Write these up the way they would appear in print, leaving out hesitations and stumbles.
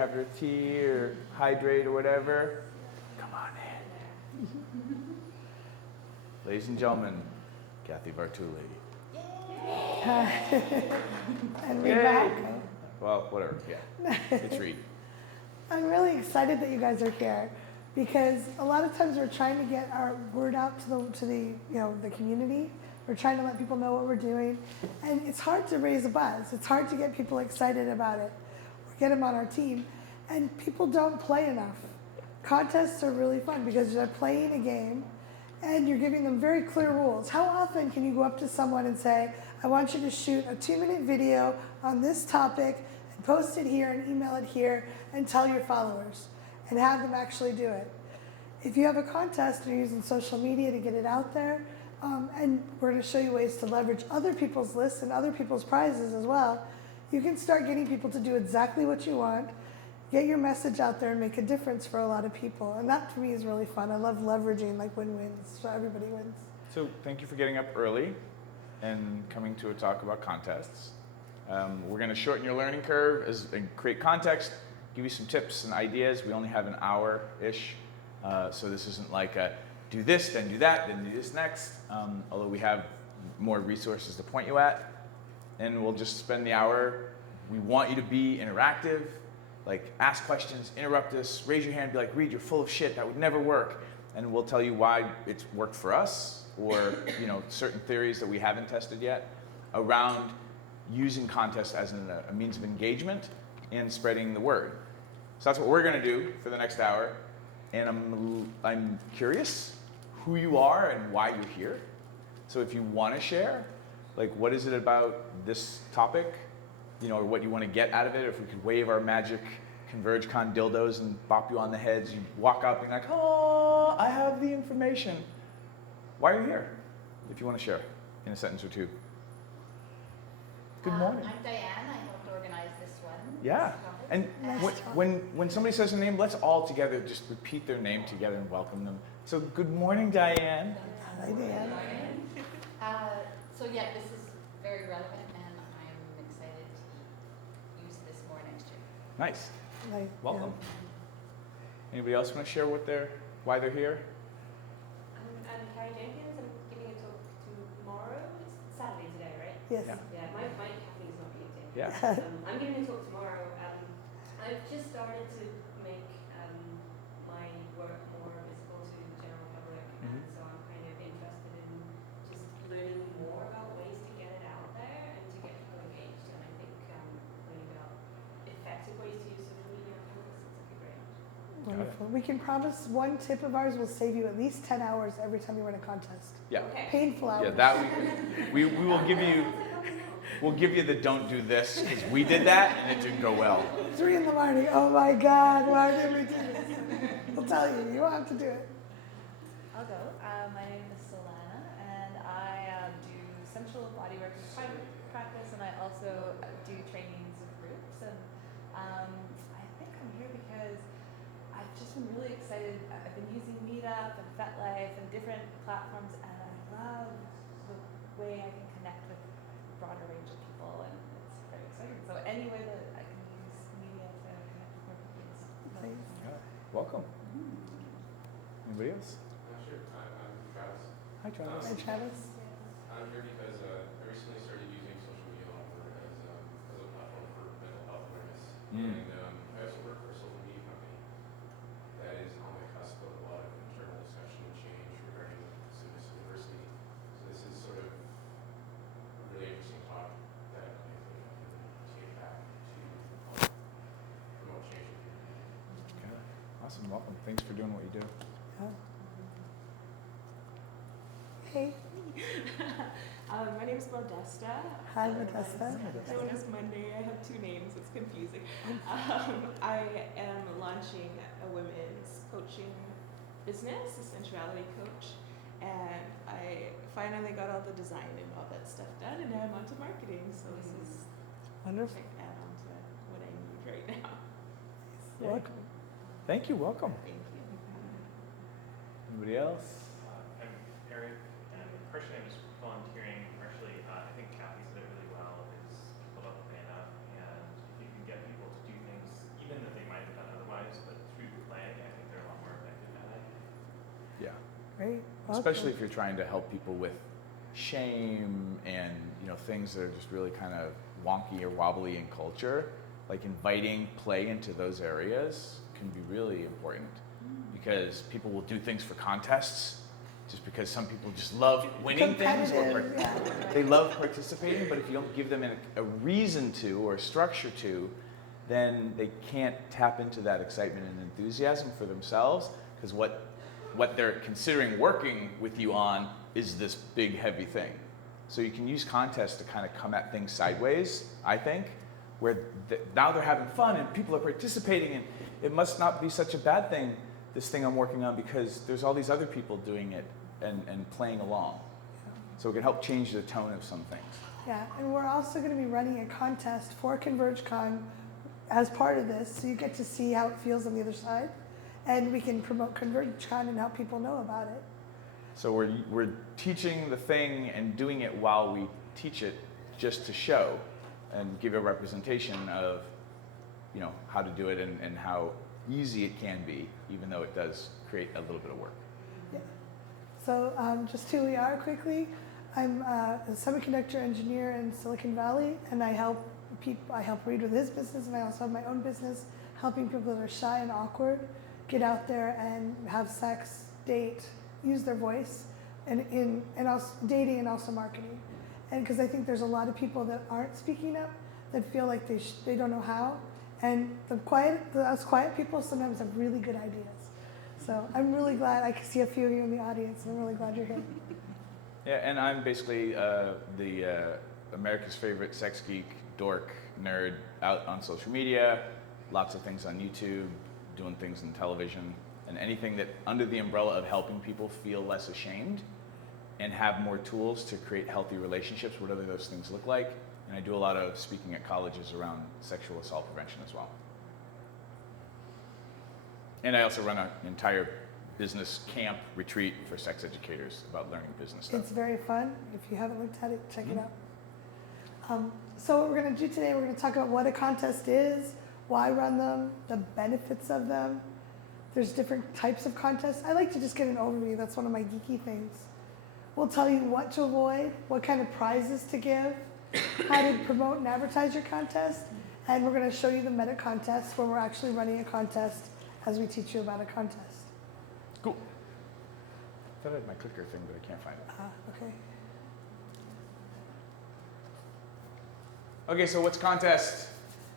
have your tea or hydrate or whatever. Come on in. Ladies and gentlemen, Kathy Vartuli. And we're back. Well, whatever, yeah. It's Reed. I'm really excited that you guys are here because a lot of times we're trying to get our word out to the the community. We're trying to let people know what we're doing, and it's hard to raise a buzz. It's hard to get people excited about it or get them on our team, and people don't play enough. Contests are really fun because they're playing a game and you're giving them very clear rules. How often can you go up to someone and say, I want you to shoot a 2-minute video on this topic and post it here and email it here and tell your followers and have them actually do it? If you have a contest, you're using social media to get it out there, and we're going to show you ways to leverage other people's lists and other people's prizes as well. You can start getting people to do exactly what you want, get your message out there and make a difference for a lot of people. And that to me is really fun. I love leveraging like win-wins so everybody wins. So thank you for getting up early and coming to a talk about contests. We're going to shorten your learning curve and create context, give you some tips and ideas. We only have an hour-ish, so this isn't like a do this, then do that, then do this next, although we have more resources to point you at. And we'll just spend the hour. We want you to be interactive, like ask questions, interrupt us, raise your hand, be like, Reed, you're full of shit, that would never work. And we'll tell you why it's worked for us, or certain theories that we haven't tested yet around using contests as a means of engagement and spreading the word. So that's what we're gonna do for the next hour. And I'm curious who you are and why you're here. So if you wanna share, like what is it about this topic, or what you wanna get out of it, if we could wave our magic ConvergeCon dildos and bop you on the heads, you walk up and you're like, oh, I have the information. Why are you here? If you wanna share in a sentence or two. Good morning. I'm Diane. I helped organize this one. Yeah. And when somebody says a name, let's all together just repeat their name together and welcome them. So good morning, Diane. Hi, Dan. So yeah, this is very relevant, and I'm excited to use this more next year. Nice. Like, Welcome. Anybody else want to share why they're here? I'm Carrie Jenkins. I'm giving a talk tomorrow. It's Saturday today, right? Yes. Yeah. Yeah, my caffeine is not beating. Yeah. I'm giving a talk tomorrow. I've just started to make my work more visible to the general public, and so I'm kind of interested in just learning more about ways to get it out there and to get people engaged. And I think learning about effective ways to use social media on campus is great. Wonderful. We can promise one tip of ours will save you at least 10 hours every time you win a contest. Yeah. Okay. Painful hours. Yeah, that we will give you. We'll give you the don't do this because we did that and it didn't go well. 3 in the morning. Oh my God, why did we do this? We'll tell you. You won't have to do it. I'll go. My name is Solana, and I do sensual bodywork in private practice, and I also do trainings with groups. And I think I'm here because I've just been really excited. I've been using Meetup and FetLife and different platforms, and I love the way I can connect with a broader range of people, and it's very exciting. So any way that I can use media to connect with more people is Please. Yeah. Welcome. Anybody else? Sure. I'm Travis. Hi, Travis. Hi, Travis. I'm here because I recently started using social media a lot more as a platform for mental health awareness. And I also work for a social media company that is on the cusp of a lot of internal discussion and change regarding submissive diversity. So this is sort of a really interesting talk that I think I can take back to help promote change. Okay. Awesome. Welcome. Thanks for doing what you do. Hey. My name is Modesta. Hi, Modesta. Known as Monday. I have 2 names. It's confusing. I am launching a women's coaching business, a sensuality coach, and I finally got all the design and all that stuff done, and now I'm onto marketing. So this is Wonderful. like add on to what I need right now. Welcome. Thank you. Welcome. Thank you. Anybody else? I'm Eric, and partially I'm just volunteering. Partially, I think Kathy said it really well. Is people don't play enough, and if you can get people to do things, even that they might Great. Especially if you're trying to help people with shame and things that are just really kind of wonky or wobbly in culture. Like inviting play into those areas can be really important because people will do things for contests just because some people just love winning things or they love participating, but if you don't give them a reason to or a structure to, then they can't tap into that excitement and enthusiasm for themselves because what they're considering working with you on is this big heavy thing. So you can use contests to kind of come at things sideways, I think, where now they're having fun and people are participating and it must not be such a bad thing, this thing I'm working on, because there's all these other people doing it and playing along. So it can help change the tone of some things. Yeah, and we're also going to be running a contest for ConvergeCon as part of this, so you get to see how it feels on the other side, and we can promote ConvergeCon and help people know about it. So we're teaching the thing and doing it while we teach it just to show and give a representation of how to do it and how easy it can be, even though it does create a little bit of work. Yeah. So just who we are quickly, I'm a semiconductor engineer in Silicon Valley, and I help Reed with his business, and I also have my own business helping people that are shy and awkward get out there and have sex, date, use their voice, and also dating and also marketing. And because I think there's a lot of people that aren't speaking up that feel like they don't know how, and us quiet people sometimes have really good ideas. So I'm really glad I can see a few of you in the audience, and I'm really glad you're here. Yeah, and I'm basically the America's favorite sex geek, dork, nerd out on social media, lots of things on YouTube, doing things in television, and anything that under the umbrella of helping people feel less ashamed and have more tools to create healthy relationships, whatever those things look like. And I do a lot of speaking at colleges around sexual assault prevention as well. And I also run an entire business camp retreat for sex educators about learning business stuff. It's very fun. If you haven't looked at it, check it out. So what we're going to do today, we're going to talk about what a contest is, why run them, the benefits of them. There's different types of contests. I like to just get an overview. That's one of my geeky things. We'll tell you what to avoid, what kind of prizes to give, how to promote and advertise your contest, and we're going to show you the meta contest where we're actually running a contest as we teach you about a contest. Cool. I thought I had my clicker thing, but I can't find it. Okay. Okay, so what's contest?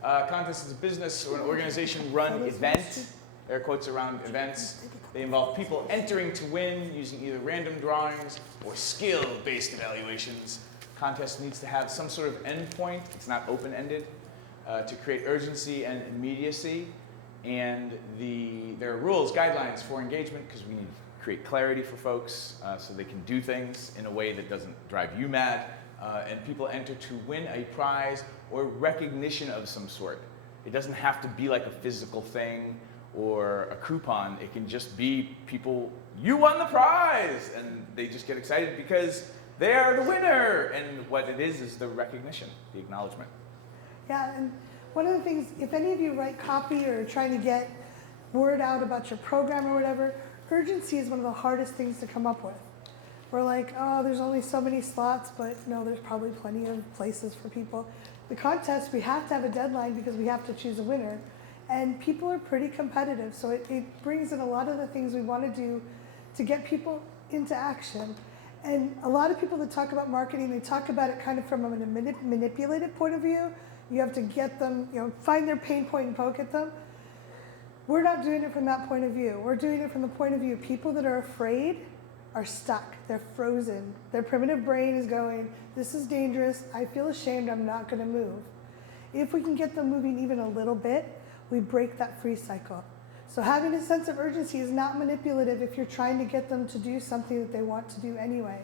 Contest is a business or an organization-run event. Air quotes around events. They involve people entering to win using either random drawings or skill-based evaluations. Contest needs to have some sort of endpoint. It's not open-ended to create urgency and immediacy. And there are rules, guidelines for engagement because we need to create clarity for folks so they can do things in a way that doesn't drive you mad. And people enter to win a prize or recognition of some sort. It doesn't have to be like a physical thing or a coupon. It can just be people, you won the prize! And they just get excited because they are the winner! And what it is the recognition, the acknowledgement. Yeah, and one of the things, if any of you write copy or are trying to get word out about your program or whatever, urgency is one of the hardest things to come up with. We're like, oh, there's only so many slots, but no, there's probably plenty of places for people. The contest, we have to have a deadline because we have to choose a winner. And people are pretty competitive, so it brings in a lot of the things we want to do to get people into action. And a lot of people that talk about marketing, they talk about it kind of from a manipulative point of view. You have to get them, find their pain point and poke at them. We're not doing it from that point of view. We're doing it from the point of view people that are afraid are stuck. They're frozen. Their primitive brain is going, this is dangerous. I feel ashamed. I'm not going to move. If we can get them moving even a little bit, we break that freeze cycle. So having a sense of urgency is not manipulative if you're trying to get them to do something that they want to do anyway.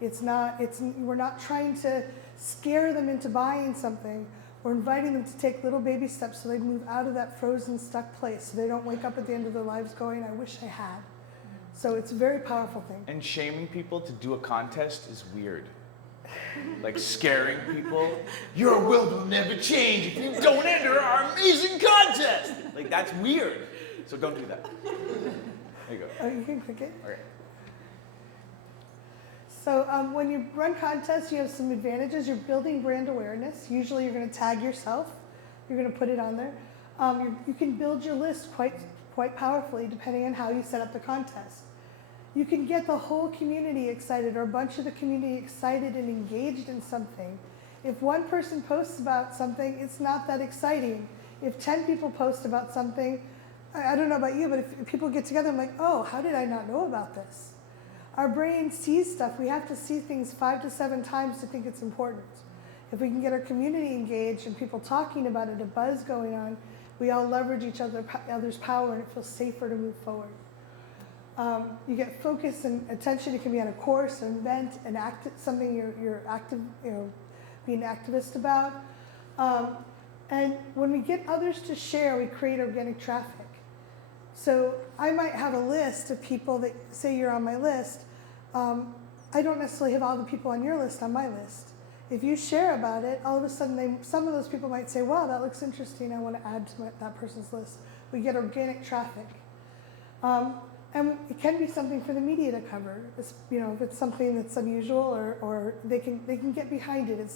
We're not trying to scare them into buying something. We're inviting them to take little baby steps so they move out of that frozen, stuck place so they don't wake up at the end of their lives going, I wish I had. So it's a very powerful thing. And shaming people to do a contest is weird. Like scaring people. Your world will never change if you don't enter our amazing contest. Like that's weird. So don't do that. There you go. Oh, you can click it. Okay. So when you run contests, you have some advantages. You're building brand awareness. Usually you're going to tag yourself. You're going to put it on there. You can build your list quite powerfully depending on how you set up the contest. You can get the whole community excited or a bunch of the community excited and engaged in something. If one person posts about something, it's not that exciting. If 10 people post about something, I don't know about you, but if people get together, I'm like, oh, how did I not know about this? Our brain sees stuff. We have to see things 5 to 7 times to think it's important. If we can get our community engaged and people talking about it, a buzz going on, we all leverage each other's power and it feels safer to move forward. You get focus and attention. It can be on a course, an event, something you're active, being activist about. And when we get others to share, we create organic traffic. So I might have a list of people that say you're on my list. I don't necessarily have all the people on your list on my list. If you share about it, all of a sudden some of those people might say, wow, that looks interesting. I want to add to that person's list. We get organic traffic. And it can be something for the media to cover. If it's something that's unusual or they can get behind it.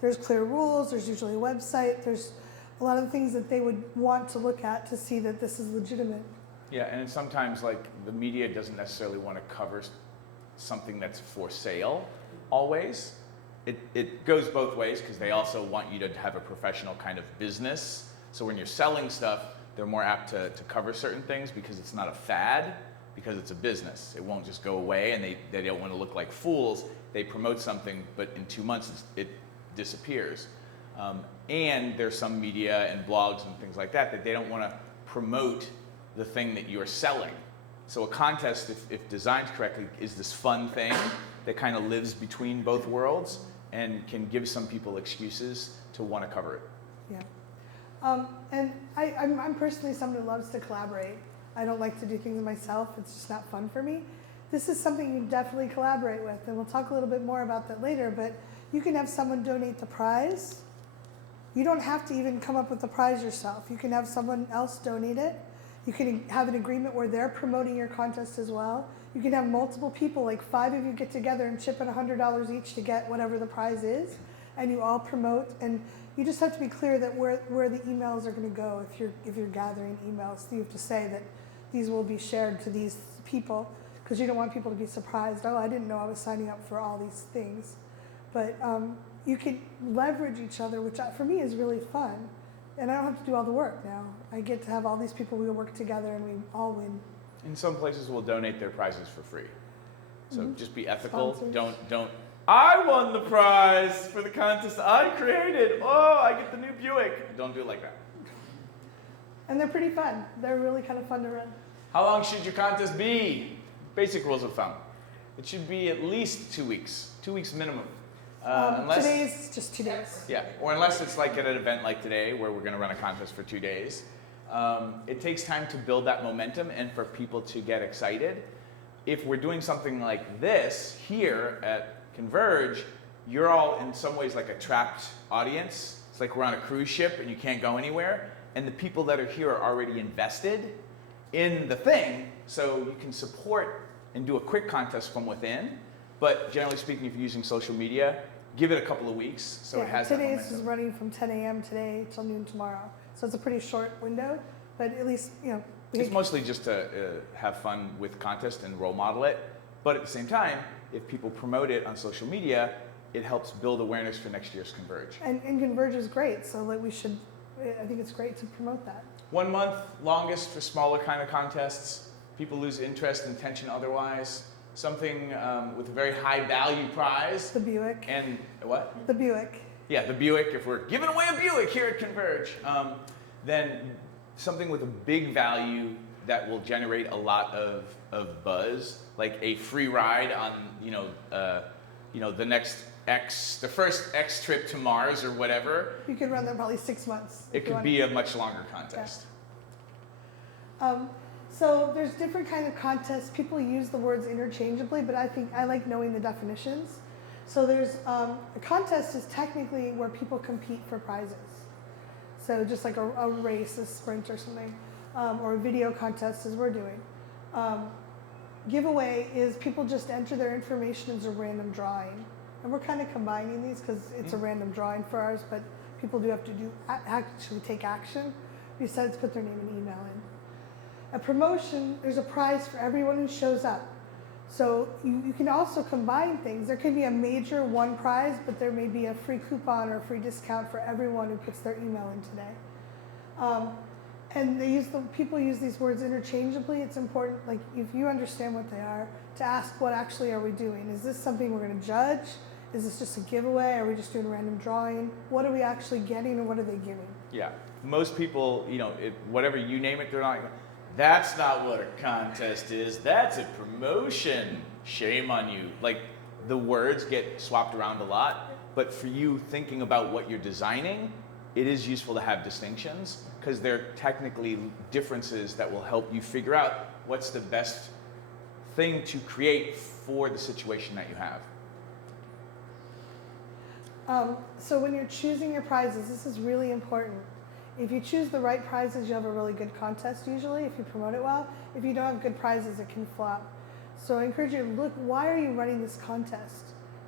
There's clear rules, there's usually a website, there's a lot of things that they would want to look at to see that this is legitimate. Yeah, and sometimes like the media doesn't necessarily want to cover something that's for sale always. It goes both ways because they also want you to have a professional kind of business. So when you're selling stuff, they're more apt to cover certain things because it's not a fad, because it's a business. It won't just go away and they don't want to look like fools. They promote something, but in 2 months it disappears. And there's some media and blogs and things like that they don't want to promote the thing that you're selling. So a contest, if designed correctly, is this fun thing that kind of lives between both worlds and can give some people excuses to want to cover it. Yeah. And I'm personally someone who loves to collaborate. I don't like to do things myself. It's just not fun for me. This is something you definitely collaborate with, and we'll talk a little bit more about that later, but you can have someone donate the prize. You don't have to even come up with the prize yourself. You can have someone else donate it. You can have an agreement where they're promoting your contest as well. You can have multiple people, like 5 of you get together and chip in $100 each to get whatever the prize is, and you all promote. And you just have to be clear that where the emails are going to go. If you're gathering emails, you have to say that these will be shared to these people, because you don't want people to be surprised. Oh, I didn't know I was signing up for all these things. But you can leverage each other, which for me is really fun. And I don't have to do all the work now. I get to have all these people we work together and we all win. In some places we'll donate their prizes for free. So just be ethical. Sponsors. Don't, I won the prize for the contest I created. Oh, I get the new Buick. Don't do it like that. And they're pretty fun. They're really kind of fun to run. How long should your contest be? Basic rules of thumb. It should be at least 2 weeks. 2 weeks minimum. Today's just 2 days. Yeah, or unless it's like at an event like today where we're going to run a contest for 2 days. It takes time to build that momentum and for people to get excited. If we're doing something like this here at Converge, you're all in some ways like a trapped audience. It's like we're on a cruise ship and you can't go anywhere. And the people that are here are already invested in the thing, so you can support and do a quick contest from within. But generally speaking, if you're using social media, give it a couple of weeks so it has that today's momentum. is running from 10 a.m. today till noon tomorrow. So it's a pretty short window, but at least, It's mostly just to have fun with contest and role model it. But at the same time, if people promote it on social media, it helps build awareness for next year's Converge. And Converge is great, so I think it's great to promote that. 1 month, longest for smaller kind of contests. People lose interest and attention otherwise. Something with a very high value prize. The Buick. And what? The Buick. Yeah, the Buick. If we're giving away a Buick here at Converge, then something with a big value that will generate a lot of buzz, like a free ride on the first X trip to Mars or whatever. You could run that probably 6 months. It could be a much longer contest. Yeah. So there's different kind of contests. People use the words interchangeably, but I like knowing the definitions. So there's a contest is technically where people compete for prizes. So just like a race, a sprint or something, or a video contest as we're doing. giveaway is people just enter their information as a random drawing. And we're kind of combining these because it's a random drawing for ours, but people do have to actually take action besides put their name and email in. A promotion, there's a prize for everyone who shows up. So you can also combine things. There could be a major one prize, but there may be a free coupon or a free discount for everyone who puts their email in today. And people use these words interchangeably. It's important, like if you understand what they are, to ask what actually are we doing? Is this something we're going to judge? Is this just a giveaway? Are we just doing a random drawing? What are we actually getting and what are they giving? Yeah. Most people, whatever you name it, they're not like, that's not what a contest is. That's a promotion. Shame on you. Like, the words get swapped around a lot, but for you thinking about what you're designing, it is useful to have distinctions because they're technically differences that will help you figure out what's the best thing to create for the situation that you have. So when you're choosing your prizes, this is really important. If you choose the right prizes, you have a really good contest usually, if you promote it well. If you don't have good prizes, it can flop. So I encourage you to look, why are you running this contest?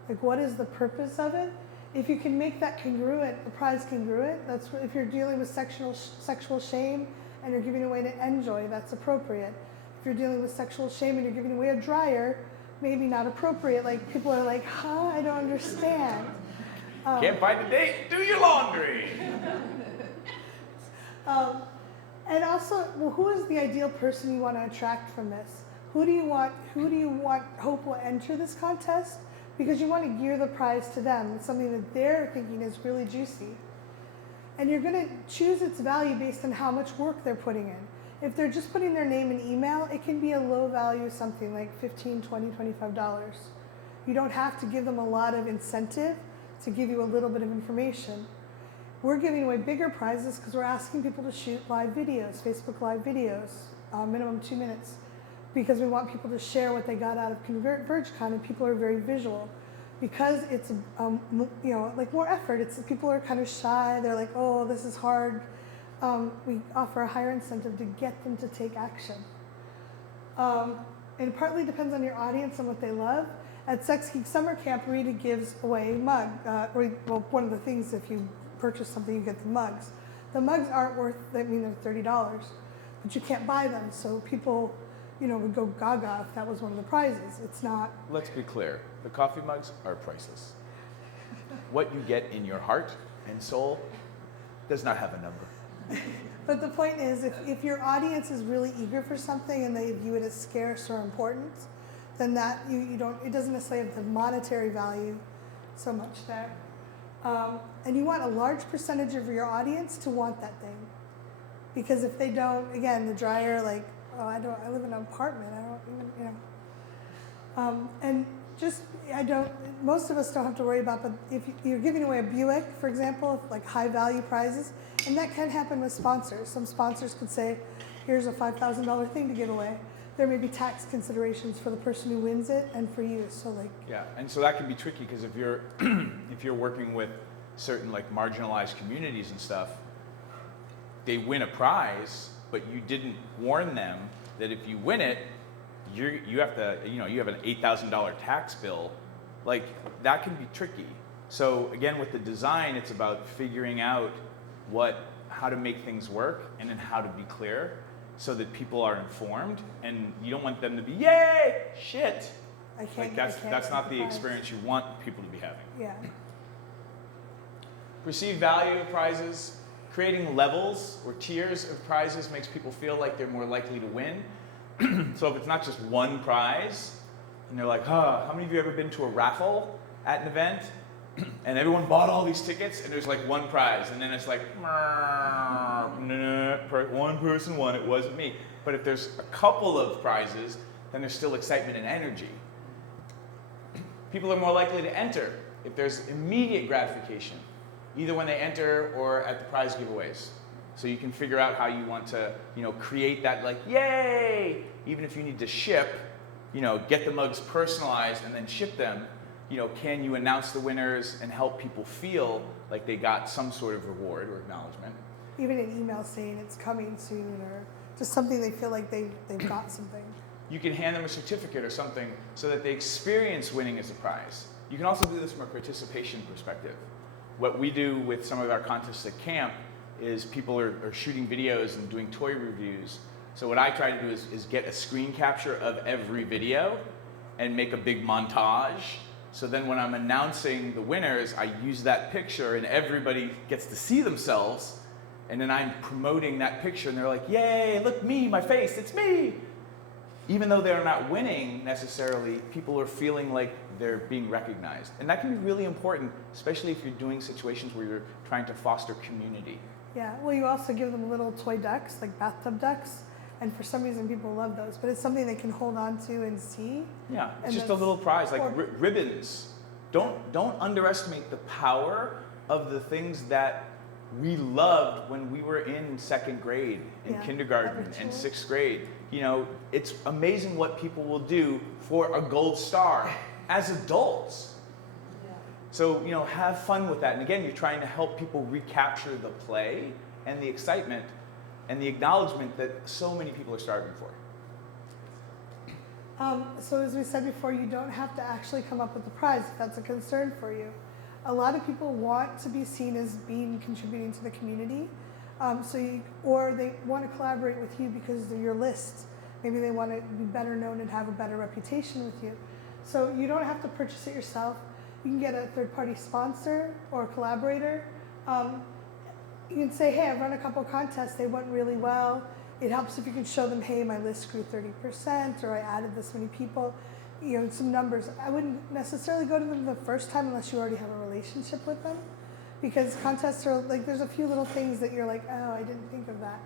Like, what is the purpose of it? If you can make that congruent, the prize congruent, that's if you're dealing with sexual shame and you're giving away to Enjoy, that's appropriate. If you're dealing with sexual shame and you're giving away a dryer, maybe not appropriate. Like, people are like, I don't understand. Can't find a date, do your laundry. And also, well, who is the ideal person you want to attract from this? Who do you want hope will enter this contest? Because you want to gear the prize to them. It's something that they're thinking is really juicy. And you're going to choose its value based on how much work they're putting in. If they're just putting their name and email, it can be a low value, something like $15, $20, $25. You don't have to give them a lot of incentive to give you a little bit of information. We're giving away bigger prizes because we're asking people to shoot live videos, Facebook Live videos, minimum 2 minutes, because we want people to share what they got out of ConvergeCon, and people are very visual. Because it's, like more effort, people are kind of shy, they're like, oh, this is hard. We offer a higher incentive to get them to take action. And it partly depends on your audience and what they love. At Sex Geek Summer Camp, Rita gives away a mug. One of the things, if you purchase something, you get the mugs. The mugs aren't worth, they're $30, but you can't buy them. So people, would go gaga if that was one of the prizes. It's not. Let's be clear, the coffee mugs are priceless. What you get in your heart and soul does not have a number. But the point is, if your audience is really eager for something and they view it as scarce or important, then that it doesn't necessarily have the monetary value so much there. And you want a large percentage of your audience to want that thing. Because if they don't, again, the dryer, like, I live in an apartment, I don't even, and most of us don't have to worry about, but if you're giving away a Buick, for example, like high value prizes, and that can happen with sponsors. Some sponsors could say, here's a $5,000 thing to give away. There may be tax considerations for the person who wins it and for you. So yeah, and so that can be tricky because if you're if you're working with certain like marginalized communities and stuff, they win a prize, but you didn't warn them that if you win it, you have to you have an $8,000 tax bill. Like, that can be tricky. So again, with the design, it's about figuring out how to make things work and then how to be clear, so that people are informed, and you don't want them to be, yay, shit. That's not the experience you want people to be having. Yeah. Perceived value of prizes. Creating levels or tiers of prizes makes people feel like they're more likely to win. So if it's not just one prize, and they're like, how many of you ever been to a raffle at an event? And everyone bought all these tickets, and there's like one prize, and then it's like, one person won, it wasn't me. But if there's a couple of prizes, then there's still excitement and energy. People are more likely to enter if there's immediate gratification, either when they enter or at the prize giveaways. So you can figure out how you want to, create that like, yay! Even if you need to ship, get the mugs personalized and then ship them. Can you announce the winners and help people feel like they got some sort of reward or acknowledgement? Even an email saying it's coming soon, or just something they feel like they've got something. you can hand them a certificate or something so that they experience winning as a prize. You can also do this from a participation perspective. What we do with some of our contests at camp is people are shooting videos and doing toy reviews. So what I try to do is get a screen capture of every video and make a big montage. So then when I'm announcing the winners, I use that picture and everybody gets to see themselves. And then I'm promoting that picture and they're like, yay, look me, my face, it's me. Even though they're not winning necessarily, people are feeling like they're being recognized. And that can be really important, especially if you're doing situations where you're trying to foster community. Yeah, well, you also give them little toy ducks, like bathtub ducks. And for some reason, people love those. But it's something they can hold on to and see. Yeah, it's And just a that's- little prize, like or- ribbons. Don't underestimate the power of the things that we loved when we were in second grade, in Yeah, kindergarten, that and ritual. sixth grade. You know, it's amazing what people will do for a gold star as adults. So, you know, have fun with that. And again, you're trying to help people recapture the play and the excitement and the acknowledgement that so many people are starving for. So as we said before, you don't have to actually come up with the prize if that's a concern for you. A lot of people want to be seen as being contributing to the community, or they want to collaborate with you because they're your list. Maybe they want to be better known and have a better reputation with you. So you don't have to purchase it yourself. You can get a third-party sponsor or a collaborator. You can say, hey, I've run a couple contests, they went really well. It helps if you can show them, hey, my list grew 30%, or I added this many people, you know, some numbers. I wouldn't necessarily go to them the first time unless you already have a relationship with them, because contests are like, there's a few little things that you're like, oh, I didn't think of that.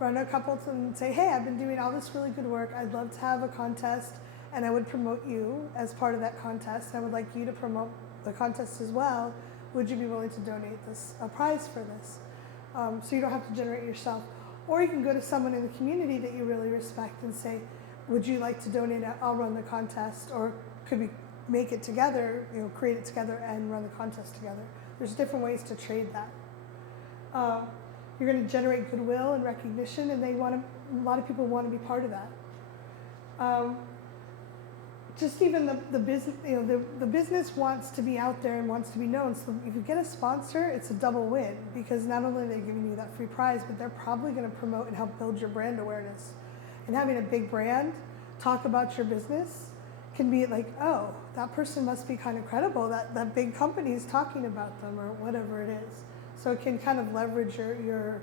Run a couple to them and say, hey, I've been doing all this really good work. I'd love to have a contest, and I would promote you as part of that contest. I would like you to promote the contest as well. Would you be willing to donate a prize for this? So you don't have to generate it yourself. Or you can go to someone in the community that you really respect and say, would you like to donate? I'll run the contest. Or could we make it together, you know, create it together and run the contest together? There's different ways to trade that. You're going to generate goodwill and recognition, and a lot of people want to be part of that. Just even the business, you know, the business wants to be out there and wants to be known. So if you get a sponsor, it's a double win, because not only are they giving you that free prize, but they're probably going to promote and help build your brand awareness. And having a big brand talk about your business can be like, oh, that person must be kind of credible. That big company is talking about them, or whatever it is. So it can kind of leverage your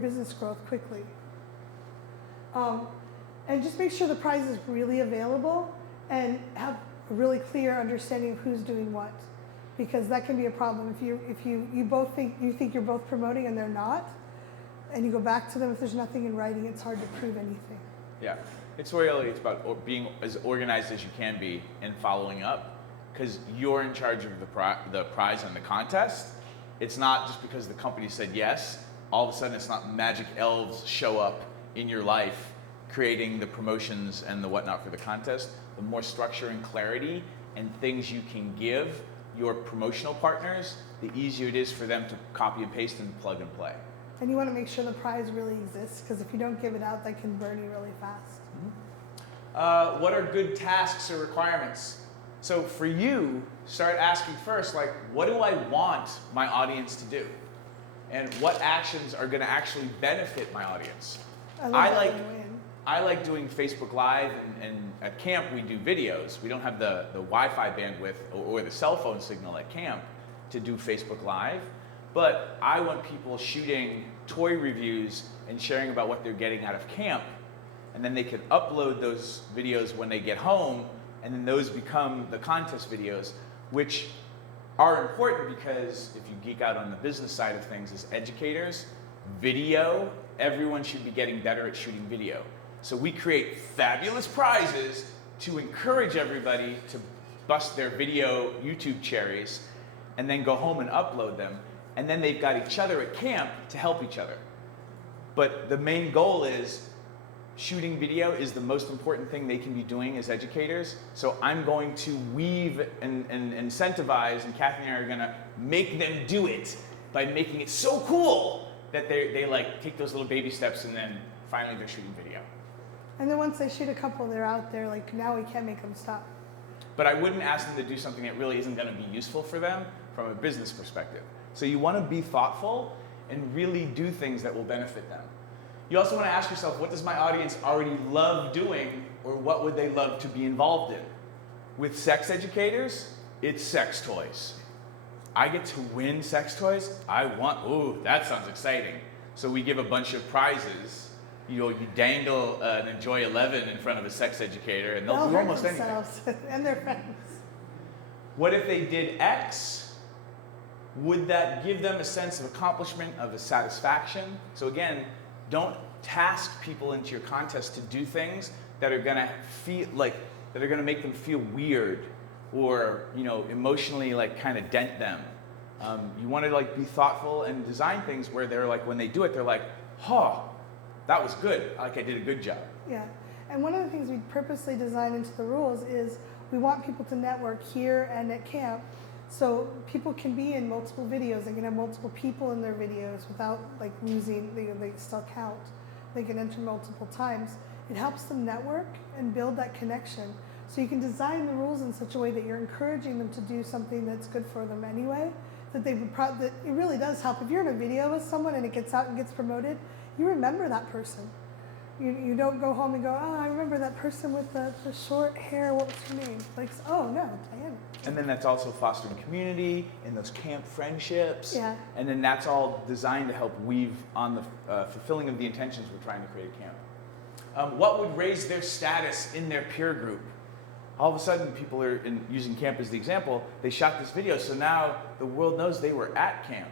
business growth quickly. And just make sure the prize is really available and have a really clear understanding of who's doing what, because that can be a problem if you both think you're both promoting and they're not, and you go back to them. If there's nothing in writing, it's hard to prove anything. Yeah, it's about being as organized as you can be and following up, because you're in charge of the prize and the contest. It's not just because the company said yes. All of a sudden, it's not magic elves show up in your life creating the promotions and the whatnot for the contest. The more structure and clarity and things you can give your promotional partners, the easier it is for them to copy and paste and plug and play. And you want to make sure the prize really exists, because if you don't give it out, that can burn you really fast. What are good tasks or requirements? So for you, start asking first, like, what do I want my audience to do? And what actions are going to actually benefit my audience? I like doing Facebook Live, and at camp we do videos. We don't have the Wi-Fi bandwidth or the cell phone signal at camp to do Facebook Live, but I want people shooting toy reviews and sharing about what they're getting out of camp, and then they can upload those videos when they get home, and then those become the contest videos, which are important because if you geek out on the business side of things as educators, video, everyone should be getting better at shooting video. So we create fabulous prizes to encourage everybody to bust their video YouTube cherries and then go home and upload them. And then they've got each other at camp to help each other. But the main goal is shooting video is the most important thing they can be doing as educators. So I'm going to weave and incentivize, and Kathy and I are gonna make them do it by making it so cool that they like take those little baby steps, and then finally they're shooting video. And then once they shoot a couple, they're out there. Like now we can't make them stop. But I wouldn't ask them to do something that really isn't going to be useful for them from a business perspective. So you want to be thoughtful and really do things that will benefit them. You also want to ask yourself, what does my audience already love doing, or what would they love to be involved in? With sex educators, it's sex toys. I get to win sex toys. Ooh, that sounds exciting. So we give a bunch of prizes. You dangle an Enjoy 11 in front of a sex educator, and they'll do hurt almost anything. themselves and their friends. What if they did X? Would that give them a sense of accomplishment, of a satisfaction? So again, don't task people into your contest to do things that are gonna make them feel weird or emotionally kind of dent them. You want to be thoughtful and design things where they're when they do it, they're like, huh, that was good. I did a good job. Yeah. And one of the things we purposely design into the rules is we want people to network here and at camp. So people can be in multiple videos. They can have multiple people in their videos without losing, they still count. They can enter multiple times. It helps them network and build that connection. So you can design the rules in such a way that you're encouraging them to do something that's good for them anyway. That it really does help. If you're in a video with someone and it gets out and gets promoted, you remember that person. You don't go home and go, oh, I remember that person with the short hair. What was her name? Oh no, Diana. And then that's also fostering community and those camp friendships. Yeah. And then that's all designed to help weave on the fulfilling of the intentions we're trying to create at camp. What would raise their status in their peer group? All of a sudden, people are using camp as the example. They shot this video, so now the world knows they were at camp.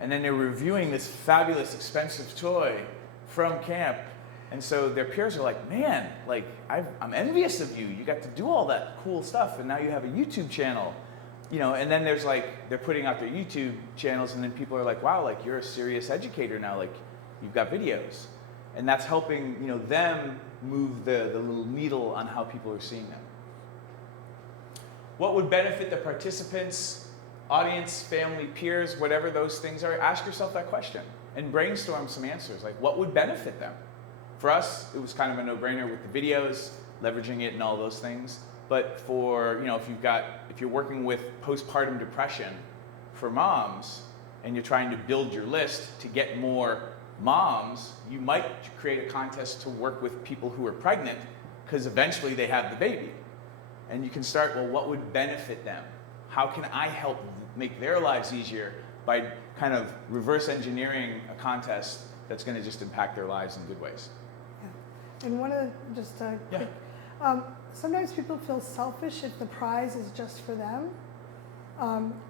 And then they're reviewing this fabulous, expensive toy from camp. And so their peers are like, man, I'm envious of you. You got to do all that cool stuff, and now you have a YouTube channel. And then there's they're putting out their YouTube channels, and then people are like, wow, you're a serious educator now. You've got videos. And that's helping, them move the little needle on how people are seeing them. What would benefit the participants, audience, family, peers, whatever those things are? Ask yourself that question and brainstorm some answers. What would benefit them? For us, it was kind of a no-brainer with the videos, leveraging it and all those things. But for, if you're working with postpartum depression for moms and you're trying to build your list to get more moms, you might create a contest to work with people who are pregnant because eventually they have the baby. And you can start, what would benefit them? How can I help make their lives easier by kind of reverse engineering a contest that's going to just impact their lives in good ways? Yeah. And one of the, quick, sometimes people feel selfish if the prize is just for them.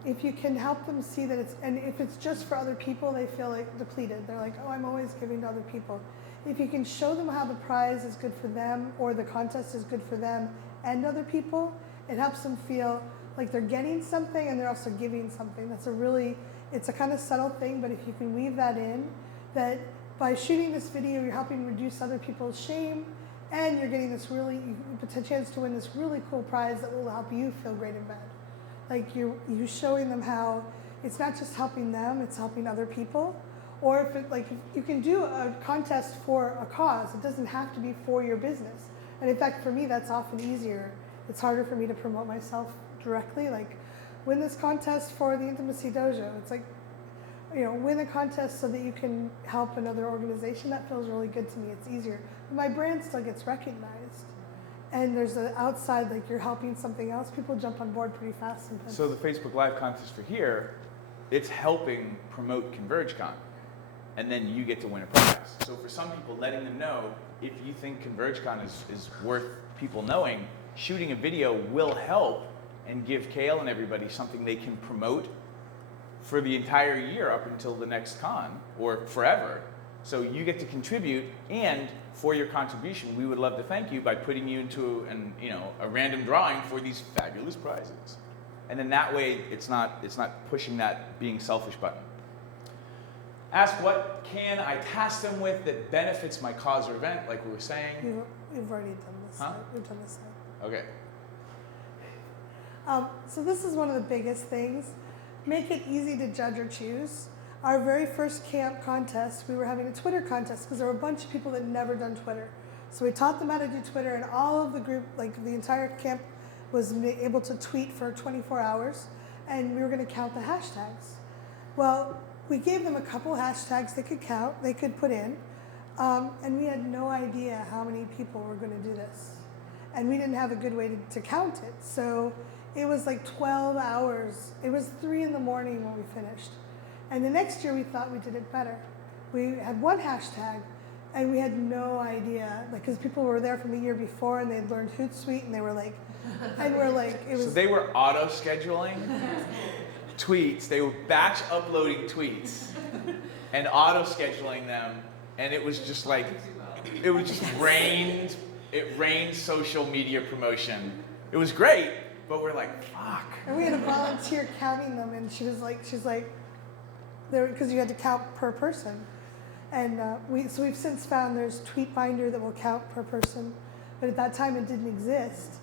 If you can help them see that if it's just for other people, they feel depleted. They're like, oh, I'm always giving to other people. If you can show them how the prize is good for them or the contest is good for them and other people, it helps them feel like they're getting something and they're also giving something. It's a kind of subtle thing, but if you can weave that in, that by shooting this video, you're helping reduce other people's shame, and you're getting this chance to win this really cool prize that will help you feel great in bed. You showing them how it's not just helping them, it's helping other people. Or if you can do a contest for a cause, it doesn't have to be for your business. And in fact, for me, that's often easier. It's harder for me to promote myself directly. Win this contest for the Intimacy Dojo. It's win a contest so that you can help another organization. That feels really good to me. It's easier. But my brand still gets recognized. And there's an outside, you're helping something else. People jump on board pretty fast sometimes. So the Facebook Live contest for here, it's helping promote ConvergeCon. And then you get to win a prize. So for some people, letting them know if you think ConvergeCon is worth people knowing, shooting a video will help and give Kale and everybody something they can promote for the entire year up until the next con, or forever. So you get to contribute, and for your contribution, we would love to thank you by putting you into a random drawing for these fabulous prizes. And then that way, it's not pushing that being selfish button. Ask what can I task them with that benefits my cause or event, like we were saying. We've already done this. Huh? We've done this slide. Okay. So this is one of the biggest things. Make it easy to judge or choose. Our very first camp contest, we were having a Twitter contest because there were a bunch of people that had never done Twitter. So we taught them how to do Twitter, and all of the group, like the entire camp, was able to tweet for 24 hours, and we were going to count the hashtags. Well, we gave them a couple hashtags they could count, they could put in, and we had no idea how many people were going to do this. And we didn't have a good way to count it. So it was like 12 hours. It was 3 in the morning when we finished. And the next year we thought we did it better. We had one hashtag, and we had no idea, like, because people were there from the year before and they'd learned Hootsuite, and they were like, and we're like, it was. So they were auto scheduling tweets. They were batch uploading tweets and auto scheduling them, and it was just like, it was just rained. It rained social media promotion. It was great, but we're like, fuck. And we had a volunteer counting them, and she's like, there, because you had to count per person. And we've since found there's TweetBinder that will count per person, but at that time it didn't exist.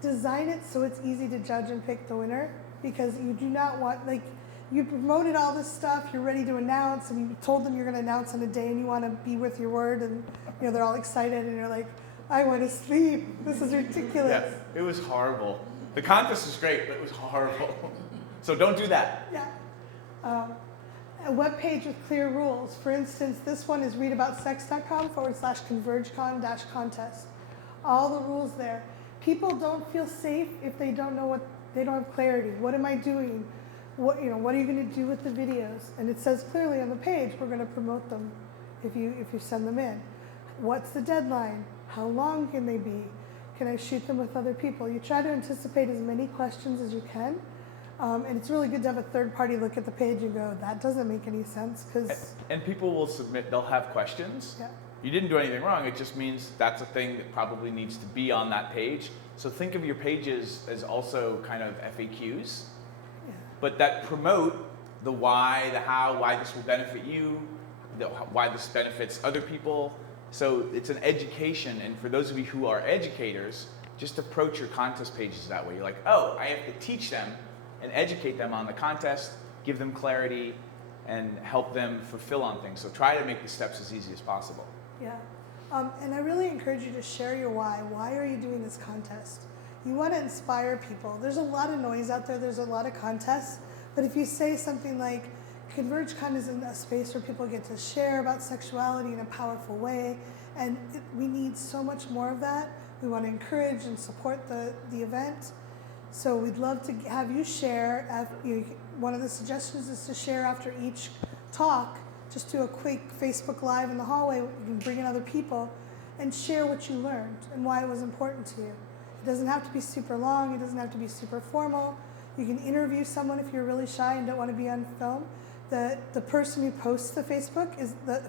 Design it so it's easy to judge and pick the winner, because you do not want, like, you promoted all this stuff, you're ready to announce, and you told them you're going to announce in a day, and you want to be with your word, and you know they're all excited, and you're like, I want to sleep. This is ridiculous. Yeah, it was horrible. The contest was great, but it was horrible. So don't do that. Yeah. A web page with clear rules. For instance, this one is readaboutsex.com/convergecon-contest. All the rules there. People don't feel safe if they don't know they don't have clarity. What am I doing? What are you going to do with the videos? And it says clearly on the page, we're going to promote them if you send them in. What's the deadline? How long can they be? Can I shoot them with other people? You try to anticipate as many questions as you can. And it's really good to have a third party look at the page and go, that doesn't make any sense, because. And people will submit, they'll have questions. Yeah. You didn't do anything wrong, it just means that's a thing that probably needs to be on that page. So think of your pages as also kind of FAQs, but that promote the why, the how, why this will benefit you, why this benefits other people. So it's an education, and for those of you who are educators, just approach your contest pages that way. You're like, oh, I have to teach them and educate them on the contest, give them clarity, and help them fulfill on things. So try to make the steps as easy as possible. Yeah. And I really encourage you to share your why. Why are you doing this contest? You want to inspire people. There's a lot of noise out there. There's a lot of contests. But if you say something like, ConvergeCon is a space where people get to share about sexuality in a powerful way, and we need so much more of that. We want to encourage and support the event. So we'd love to have you share. One of the suggestions is to share after each talk. Just do a quick Facebook Live in the hallway. You can bring in other people and share what you learned and why it was important to you. It doesn't have to be super long. It doesn't have to be super formal. You can interview someone if you're really shy and don't want to be on film. The person who posts to Facebook is the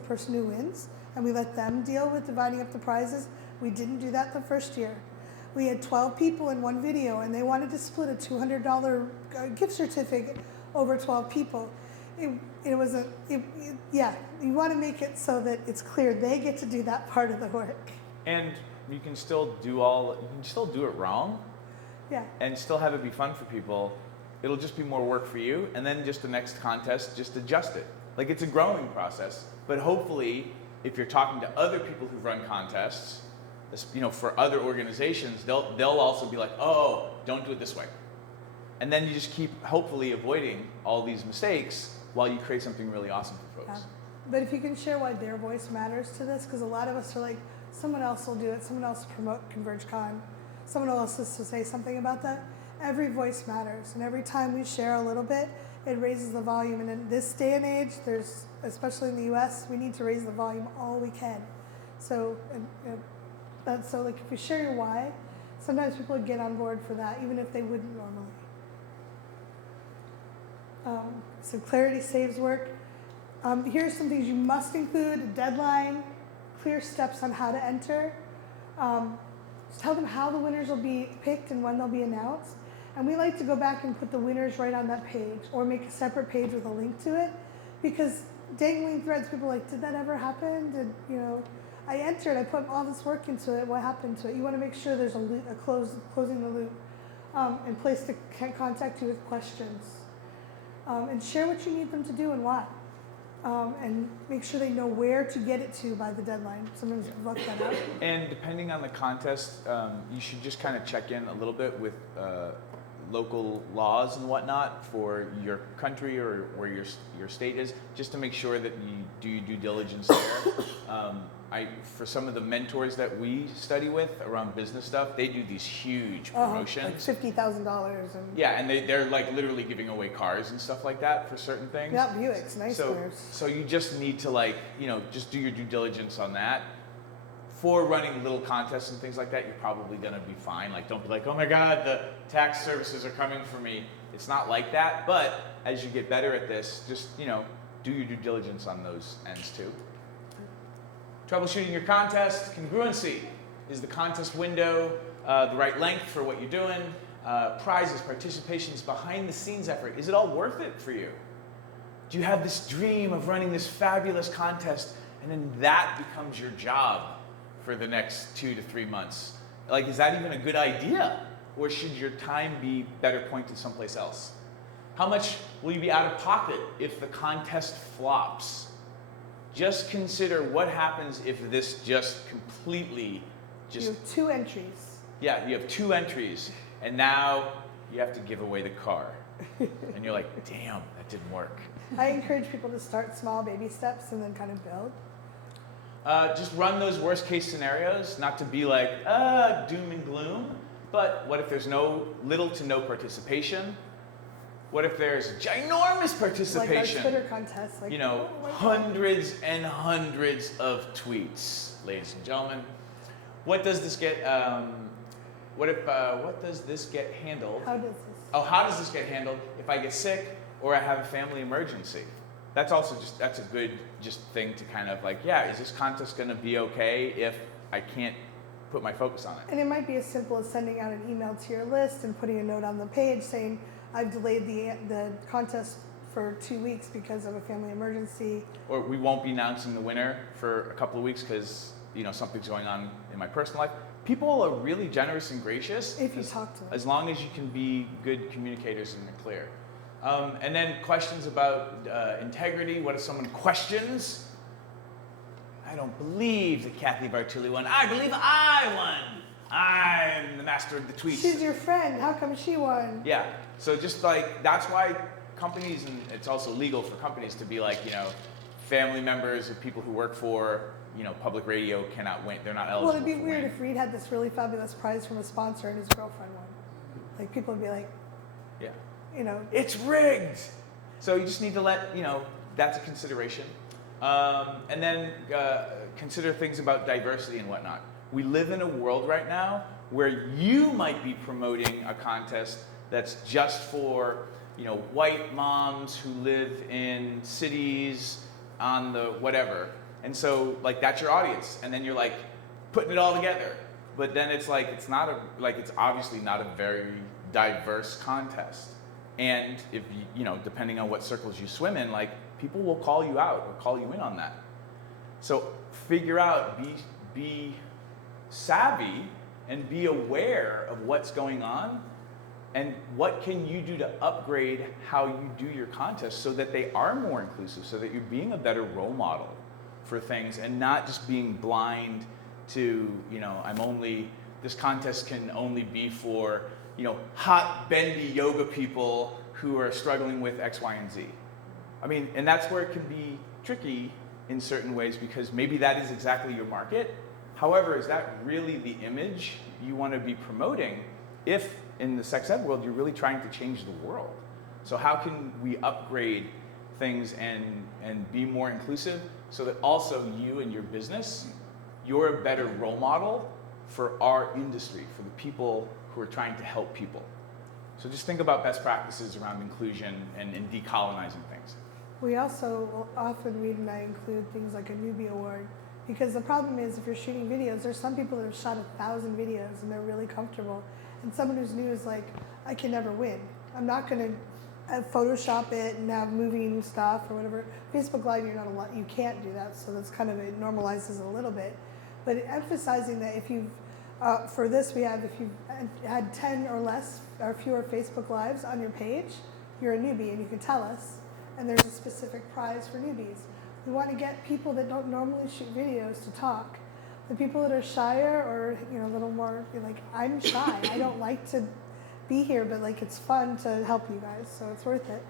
person who wins, and we let them deal with dividing up the prizes. We didn't do that the first year. We had 12 people in one video, and they wanted to split a $200 gift certificate over 12 people. You want to make it so that it's clear they get to do that part of the work. And you can still do it wrong. Yeah. And still have it be fun for people. It'll just be more work for you, and then just the next contest, just adjust it. Like, it's a growing process, but hopefully, if you're talking to other people who run contests, for other organizations, they'll also be like, oh, don't do it this way. And then you just keep hopefully avoiding all these mistakes while you create something really awesome for folks. But if you can share why their voice matters to this, because a lot of us are like, someone else will do it, someone else will promote ConvergeCon, someone else has to say something about that. Every voice matters, and every time we share a little bit, it raises the volume. And in this day and age, especially in the US, we need to raise the volume all we can. So, if you share your why, sometimes people get on board for that, even if they wouldn't normally. So clarity saves work. Here's some things you must include: a deadline, clear steps on how to enter. Just tell them how the winners will be picked and when they'll be announced. And we like to go back and put the winners right on that page, or make a separate page with a link to it, because dangling threads, people are like, did that ever happen? I entered, I put all this work into it, what happened to it? You want to make sure there's closing the loop, and place to contact you with questions. And share what you need them to do and why. and make sure they know where to get it to by the deadline. Sometimes we luck that out. And depending on the contest, you should just kind of check in a little bit with local laws and whatnot for your country or where your state is, just to make sure that you do your due diligence there. For some of the mentors that we study with around business stuff, they do these huge promotions. Like $50,000 and Yeah, and they're like literally giving away cars and stuff like that for certain things. yeah, Buicks, nice cars. So you just need to like, just do your due diligence on that. For running little contests and things like that, you're probably gonna be fine. Like, don't be like, oh my God, the tax services are coming for me. It's not like that, but as you get better at this, just, do your due diligence on those ends too. Troubleshooting your contest, congruency. Is the contest window the right length for what you're doing? Prizes, participations, behind the scenes effort. Is it all worth it for you? Do you have this dream of running this fabulous contest and then that becomes your job for the next 2 to 3 months? Like, is that even a good idea? Or should your time be better pointed someplace else? How much will you be out of pocket if the contest flops? Just consider what happens if this just completely You have 2 entries. Yeah, you have 2 entries, and now you have to give away the car. And you're like, damn, that didn't work. I encourage people to start small baby steps and then kind of build. Just run those worst case scenarios, not to be like, doom and gloom, but what if there's little to no participation? What if there's ginormous participation? Like our Twitter contest. Like, hundreds and hundreds of tweets, ladies and gentlemen. What does this get, what does this get handled? How does this? Oh, how does this get handled if I get sick or I have a family emergency? That's also that's a good thing to kind of like, is this contest gonna be okay if I can't put my focus on it? And it might be as simple as sending out an email to your list and putting a note on the page saying, I've delayed the contest for 2 weeks because of a family emergency. Or we won't be announcing the winner for a couple of weeks because something's going on in my personal life. People are really generous and gracious If you talk to them. as long as you can be good communicators and clear. And then questions about integrity. What if someone questions? I don't believe that Kathy Bartulli won. I believe I won. I'm the master of the tweets. She's your friend. How come she won? Yeah. So just like, that's why companies, and it's also legal for companies to be like, family members of people who work for, public radio cannot win. They're not eligible. Well, it'd be for weird win. if Reed had this really fabulous prize from a sponsor and his girlfriend won. Like, people would be like, Yeah. It's It's rigged. So you just need to let, that's a consideration. And then consider things about diversity and whatnot. We live in a world right now where you might be promoting a contest that's just for, white moms who live in cities on the whatever. And so, like, that's your audience. And then you're like putting it all together. But then it's like, it's obviously not a very diverse contest. And if depending on what circles you swim in, like, people will call you out or call you in on that. So figure out, be savvy and be aware of what's going on and what can you do to upgrade how you do your contests so that they are more inclusive, so that you're being a better role model for things and not just being blind to, this contest can only be for, hot, bendy yoga people who are struggling with X, Y, and Z. I mean, and that's where it can be tricky in certain ways because maybe that is exactly your market. However, is that really the image you want to be promoting if in the sex ed world you're really trying to change the world? So how can we upgrade things and be more inclusive so that also you and your business, you're a better role model for our industry, for the people who are trying to help people. So just think about best practices around inclusion and decolonizing things. We also will often, Reed and I, include things like a newbie award. Because the problem is, if you're shooting videos, there's some people that have shot 1,000 videos and they're really comfortable. And someone who's new is like, I can never win. I'm not going to Photoshop it and have moving stuff or whatever. Facebook Live, you can't do that. So that's kind of, it normalizes a little bit. But emphasizing that if you've, for this if you've had 10 or less or fewer Facebook Lives on your page, you're a newbie and you can tell us. and there's a specific prize for newbies. We want to get people that don't normally shoot videos to talk. The people that are shyer or a little more like, I'm shy. I don't like to be here, but like it's fun to help you guys, so it's worth it.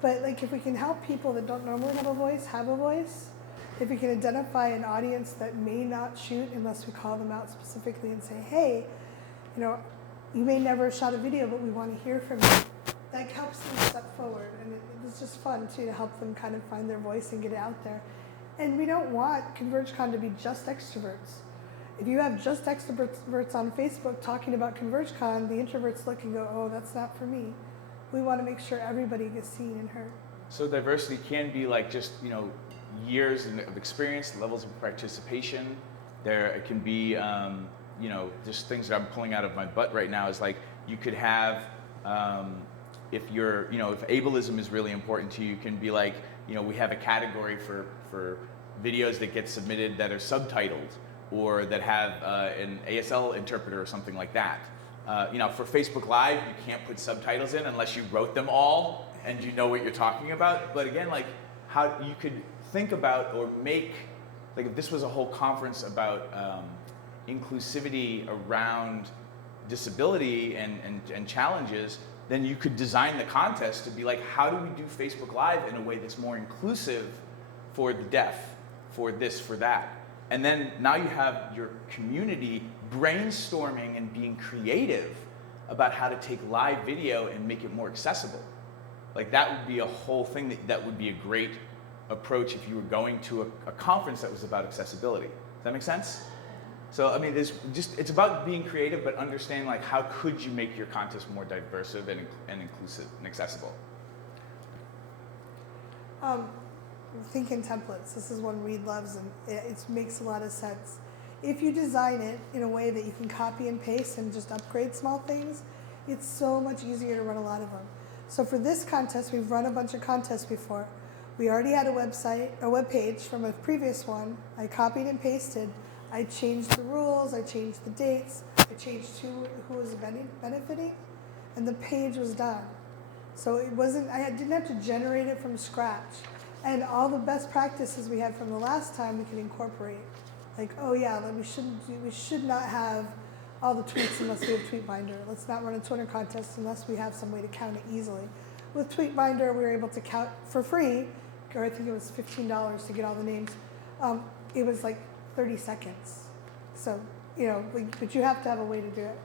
But like if we can help people that don't normally have a voice, if we can identify an audience that may not shoot unless we call them out specifically and say, hey, you may never have shot a video, but we want to hear from you. That helps them step forward, and it's just fun too to help them kind of find their voice and get it out there. And we don't want ConvergeCon to be just extroverts. If you have just extroverts on Facebook talking about ConvergeCon, the introverts look and go, oh, that's not for me. We want to make sure everybody gets seen and heard. So diversity can be like just, years of experience, levels of participation. It can be, just things that I'm pulling out of my butt right now is like, you could have, if ableism is really important to you, you can be like, we have a category for videos that get submitted that are subtitled or that have an ASL interpreter or something like that. For Facebook Live, you can't put subtitles in unless you wrote them all and you know what you're talking about. But again, like how you could think about or make, like if this was a whole conference about inclusivity around disability and challenges, then you could design the contest to be like, how do we do Facebook Live in a way that's more inclusive for the deaf, for this, for that? And then now you have your community brainstorming and being creative about how to take live video and make it more accessible. Like that would be a whole thing that would be a great approach if you were going to a conference that was about accessibility. Does that make sense? So I mean, it's about being creative, but understanding like how could you make your contest more diverse and inclusive and accessible. Thinking templates. This is one Reed loves, and it makes a lot of sense. If you design it in a way that you can copy and paste and just upgrade small things, it's so much easier to run a lot of them. So for this contest, we've run a bunch of contests before. We already had a web page from a previous one. I copied and pasted. I changed the rules, I changed the dates, I changed who was benefiting, and the page was done. So I didn't have to generate it from scratch. And all the best practices we had from the last time we could incorporate. Like, oh yeah, we should not have all the tweets unless we have TweetBinder. Let's not run a Twitter contest unless we have some way to count it easily. With TweetBinder, we were able to count for free, or I think it was $15 to get all the names. It was like 30 seconds. So, but you have to have a way to do it.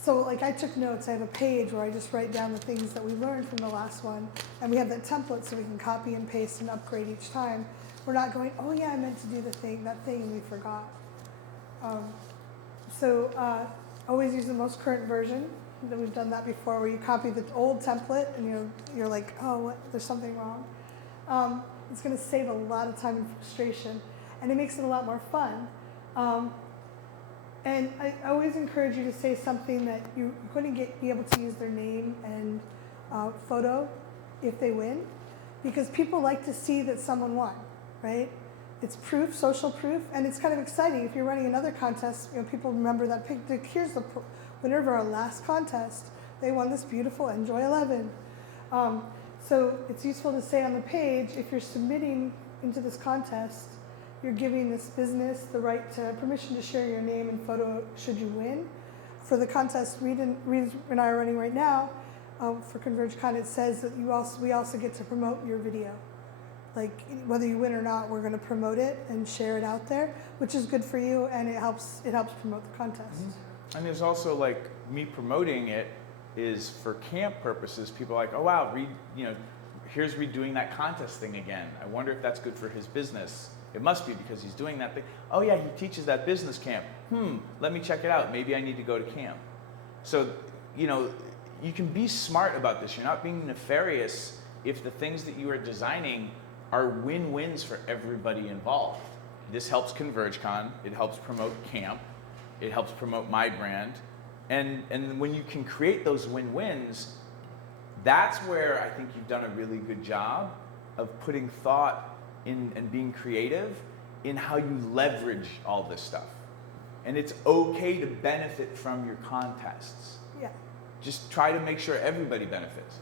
So like I took notes. I have a page where I just write down the things that we learned from the last one, and we have that template so we can copy and paste and upgrade each time. We're not going, oh yeah, I meant to do that thing, and we forgot. Always use the most current version. That we've done that before, where you copy the old template and you're like, oh, what? There's something wrong. It's going to save a lot of time and frustration, and it makes it a lot more fun. And I always encourage you to say something that you're going to be able to use their name and photo if they win, because people like to see that someone won, right? It's proof, social proof, and it's kind of exciting. If you're running another contest, people remember that picture. Here's the winner of our last contest. They won this beautiful Enjoy 11. So it's useful to say on the page, if you're submitting into this contest, you're giving this business the right to permission to share your name and photo should you win. For the contest Reed and I are running right now, for ConvergeCon, it says that we also get to promote your video. Like whether you win or not, we're going to promote it and share it out there, which is good for you, and it helps promote the contest. Mm-hmm. And there's also like me promoting it is for camp purposes. People are like, oh wow, Reed, here's Reed doing that contest thing again. I wonder if that's good for his business. It must be because he's doing that thing. Oh yeah, he teaches that business camp. Let me check it out. Maybe I need to go to camp. So, you can be smart about this. You're not being nefarious if the things that you are designing are win-wins for everybody involved. This helps ConvergeCon. It helps promote camp. It helps promote my brand. And when you can create those win-wins, that's where I think you've done a really good job of putting thought in and being creative in how you leverage all this stuff. And it's okay to benefit from your contests. Yeah. Just try to make sure everybody benefits.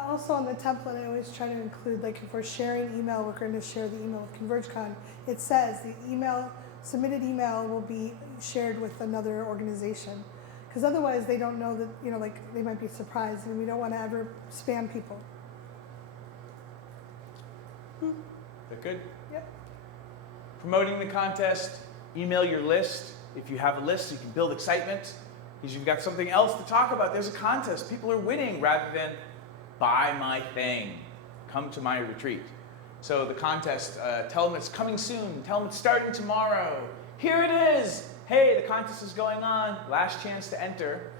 Also on the template, I always try to include, like if we're sharing email, we're going to share the email with ConvergeCon. It says the submitted email will be shared with another organization. Because otherwise they don't know that, like they might be surprised, and we don't want to ever spam people. Is that good? Yep. Promoting the contest, email your list. If you have a list, you can build excitement because you've got something else to talk about. There's a contest. People are winning rather than buy my thing, come to my retreat. So the contest, tell them it's coming soon. Tell them it's starting tomorrow. Here it is. Hey, the contest is going on. Last chance to enter.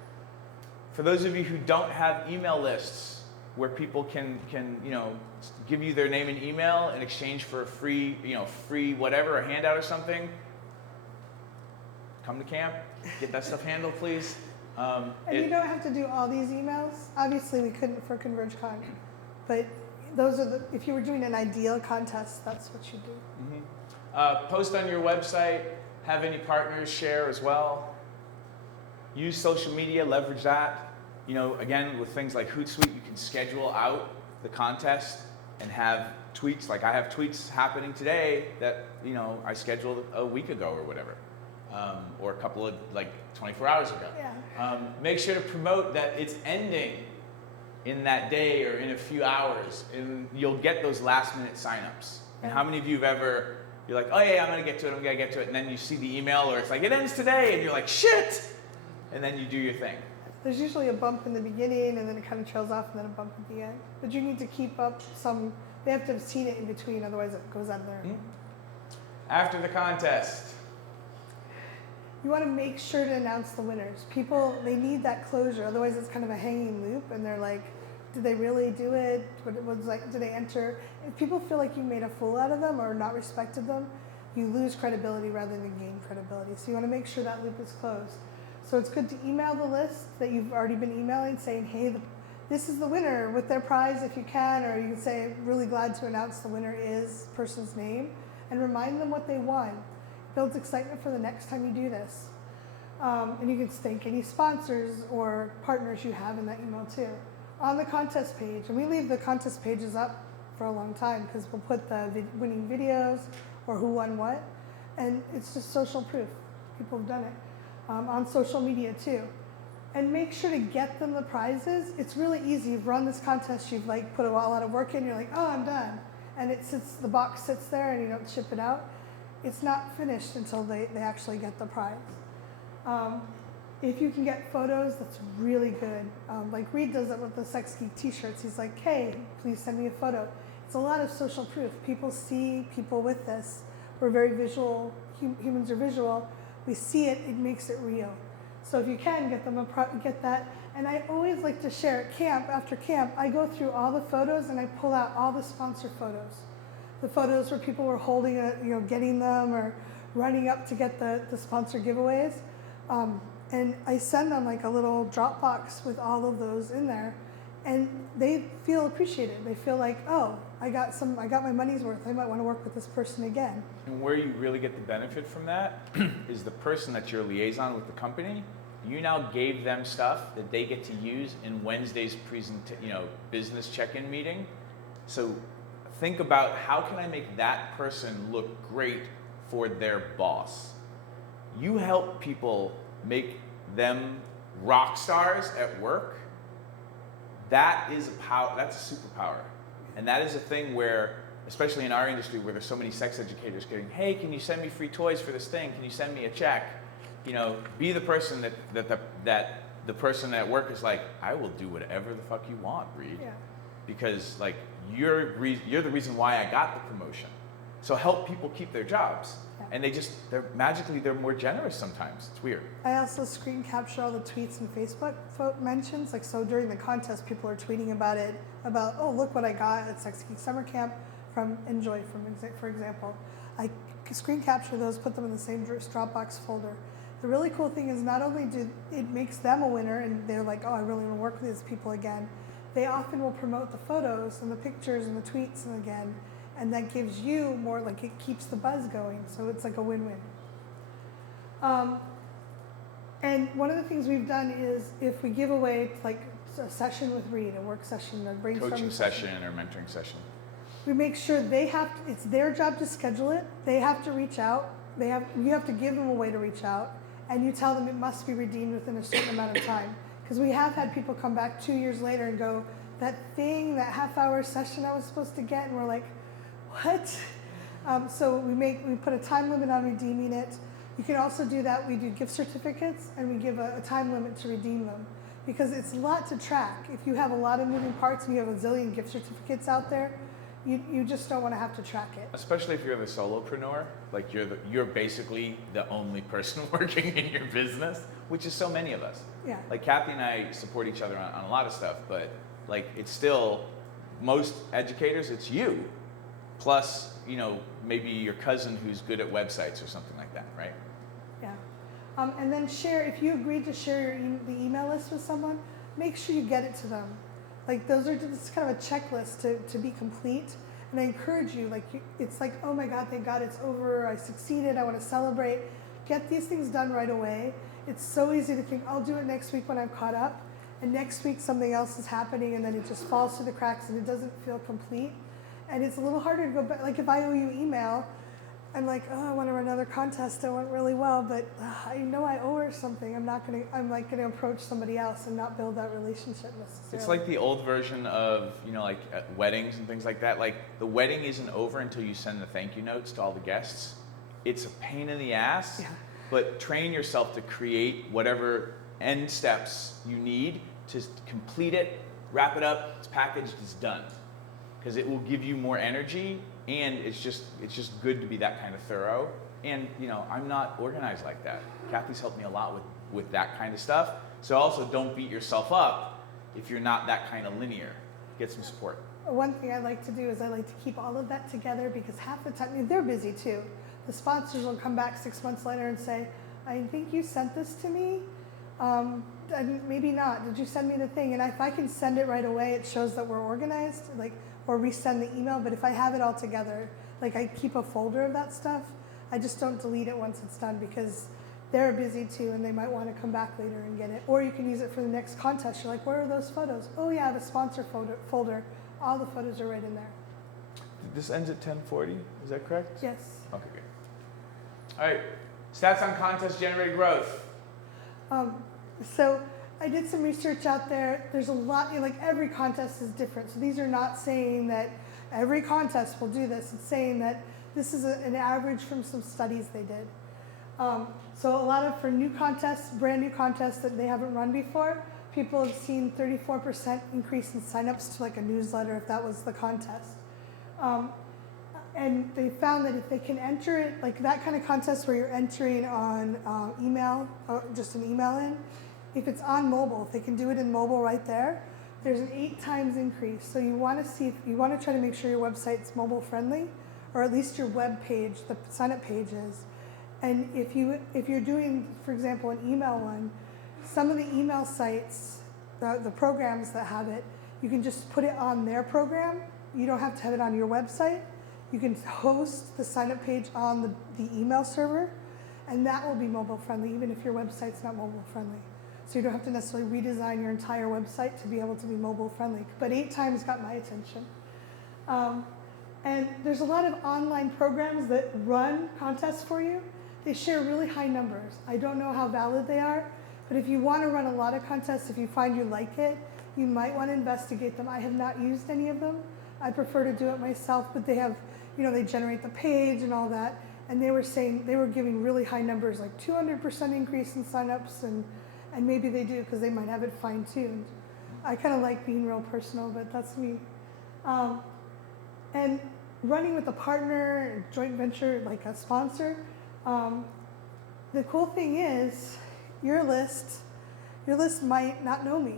For those of you who don't have email lists where people can give you their name and email in exchange for a free whatever, a handout or something, come to camp, get that stuff handled, please. And you don't have to do all these emails. Obviously, we couldn't for ConvergeCon, but those are if you were doing an ideal contest, that's what you do. Mm-hmm. Post on your website, have any partners share as well. Use social media, leverage that. Again, with things like Hootsuite, you can schedule out the contest and have tweets. Like I have tweets happening today that, I scheduled a week ago or whatever. Or a couple of 24 hours ago. Yeah. Make sure to promote that it's ending in that day or in a few hours, and you'll get those last minute signups. And how many of you have ever, you're like, oh yeah, I'm gonna get to it, and then you see the email or it's like, it ends today, and you're like, shit! And then you do your thing. There's usually a bump in the beginning, and then it kind of trails off, and then a bump at the end. But you need to keep up they have to have seen it in between, otherwise it goes out of there. After the contest. You want to make sure to announce the winners. People, they need that closure. Otherwise, it's kind of a hanging loop, and they're like, did they really do it? Did they enter? If people feel like you made a fool out of them or not respected them, you lose credibility rather than gain credibility. So you want to make sure that loop is closed. So it's good to email the list that you've already been emailing, saying, hey, this is the winner with their prize if you can, or you can say, really glad to announce the winner is person's name, and remind them what they won. Builds excitement for the next time you do this. And you can thank any sponsors or partners you have in that email too. On the contest page, and we leave the contest pages up for a long time because we'll put the winning videos or who won what, and it's just social proof. People have done it. On social media too. And make sure to get them the prizes. It's really easy. You've run this contest, you've put a lot of work in, you're like, oh, I'm done. And the box sits there and you don't ship it out. It's not finished until they actually get the prize. If you can get photos, that's really good. Like Reed does it with the Sex Geek t-shirts. He's like, hey, please send me a photo. It's a lot of social proof. People see people with this. We're very visual. Humans are visual. We see it, it makes it real. So if you can, get that. And I always like to share at camp, after camp, I go through all the photos and I pull out all the sponsor photos. The photos where people were holding it, getting them or running up to get the sponsor giveaways. And I send them a little Dropbox with all of those in there, and they feel appreciated. They feel like, oh, I got my money's worth. I might want to work with this person again. And where you really get the benefit from that is the person that's your liaison with the company. You now gave them stuff that they get to use in Wednesday's business check-in meeting. So think about how can I make that person look great for their boss. You help people make them rock stars at work. That's a superpower. And that is a thing where, especially in our industry where there's so many sex educators getting, hey, can you send me free toys for this thing? Can you send me a check? Be the person that the person at work is like, I will do whatever the fuck you want, Reed. Yeah. Because you're the reason why I got the promotion. So help people keep their jobs. Yeah. And they're more generous sometimes. It's weird. I also screen capture all the tweets and Facebook mentions. So during the contest, people are tweeting about it, oh, look what I got at Sex Geek Summer Camp from Enjoy, for example. I screen capture those, put them in the same Dropbox folder. The really cool thing is not only it makes them a winner and they're like, oh, I really want to work with these people again, they often will promote the photos and the pictures and the tweets again, and that gives you more, it keeps the buzz going, so it's like a win-win. And one of the things we've done is if we give away a session with Reed, a work session, a brainstorming Coaching session or mentoring session. We make sure it's their job to schedule it. They have to reach out. You have to give them a way to reach out, and you tell them it must be redeemed within a certain amount of time. Because we have had people come back 2 years later and go, that half-hour session I was supposed to get, and we're like, what? So we put a time limit on redeeming it. You can also do that. We do gift certificates, and we give a time limit to redeem them, because it's a lot to track. If you have a lot of moving parts and you have a zillion gift certificates out there, you just don't want to have to track it. Especially if you're the solopreneur, like you're basically the only person working in your business, which is so many of us. Yeah. Like Kathy and I support each other on a lot of stuff, but like it's still, most educators, it's you, plus, you know, maybe your cousin who's good at websites or something like that, right? Yeah. And then if you agreed to share the email list with someone, make sure you get it to them. Like those are just kind of a checklist to be complete. And I encourage you, it's like, oh my God, thank God it's over. I succeeded. I want to celebrate. Get these things done right away. It's so easy to think, I'll do it next week when I'm caught up. And next week something else is happening, and then it just falls through the cracks and it doesn't feel complete. And it's a little harder to go back. Like if I owe you email, I'm like, oh, I want to run another contest. It went really well, but I know I owe her something. I'm gonna approach somebody else and not build that relationship necessarily. It's like the old version of, you know, like at weddings and things like that. Like the wedding isn't over until you send the thank you notes to all the guests. It's a pain in the ass, Yeah. but train yourself to create whatever end steps you need to complete it, wrap it up, it's packaged, it's done. Because it will give you more energy, and it's just good to be that kind of thorough. And you know, I'm not organized like that. Kathy's helped me a lot with that kind of stuff. So also don't beat yourself up if you're not that kind of linear. Get some support. One thing I like to do is I like to keep all of that together, because half the time, they're busy too. The sponsors will come back 6 months later and say, I think you sent this to me. And maybe not. Did you send me the thing? And if I can send it right away, it shows that we're organized, or resend the email. But if I have it all together, I keep a folder of that stuff. I just don't delete it once it's done, because they're busy too, and they might want to come back later and get it. Or you can use it for the next contest. You're like, where are those photos? Oh yeah, I have a sponsor folder. All the photos are right in there. This ends at 10:40. Is that correct? Yes. Okay, good. All right. Stats on contest generated growth. So I did some research out there. There's a lot, every contest is different. So these are not saying that every contest will do this. It's saying that this is an average from some studies they did. So a lot for new contests, brand new contests that they haven't run before, people have seen 34% increase in signups to a newsletter if that was the contest. And they found that if they can enter it, that kind of contest where you're entering on email, or just an email in, if it's on mobile, if they can do it in mobile right there, there's an 8 times increase. So you want to try to make sure your website's mobile friendly, or at least your web page, the sign-up page is. And if you're doing, for example, an email one, some of the email sites, the programs that have it, you can just put it on their program. You don't have to have it on your website. You can host the sign-up page on the email server, and that will be mobile friendly, even if your website's not mobile friendly. So you don't have to necessarily redesign your entire website to be able to be mobile friendly. But 8 times got my attention. And there's a lot of online programs that run contests for you. They share really high numbers. I don't know how valid they are, but if you want to run a lot of contests, if you find you like it, you might want to investigate them. I have not used any of them. I prefer to do it myself, but they have, they generate the page and all that. And they were saying, they were giving really high numbers, like 200% increase in signups, and maybe they do because they might have it fine-tuned. I kind of like being real personal, but that's me. And running with a partner, joint venture, like a sponsor, the cool thing is your list might not know me,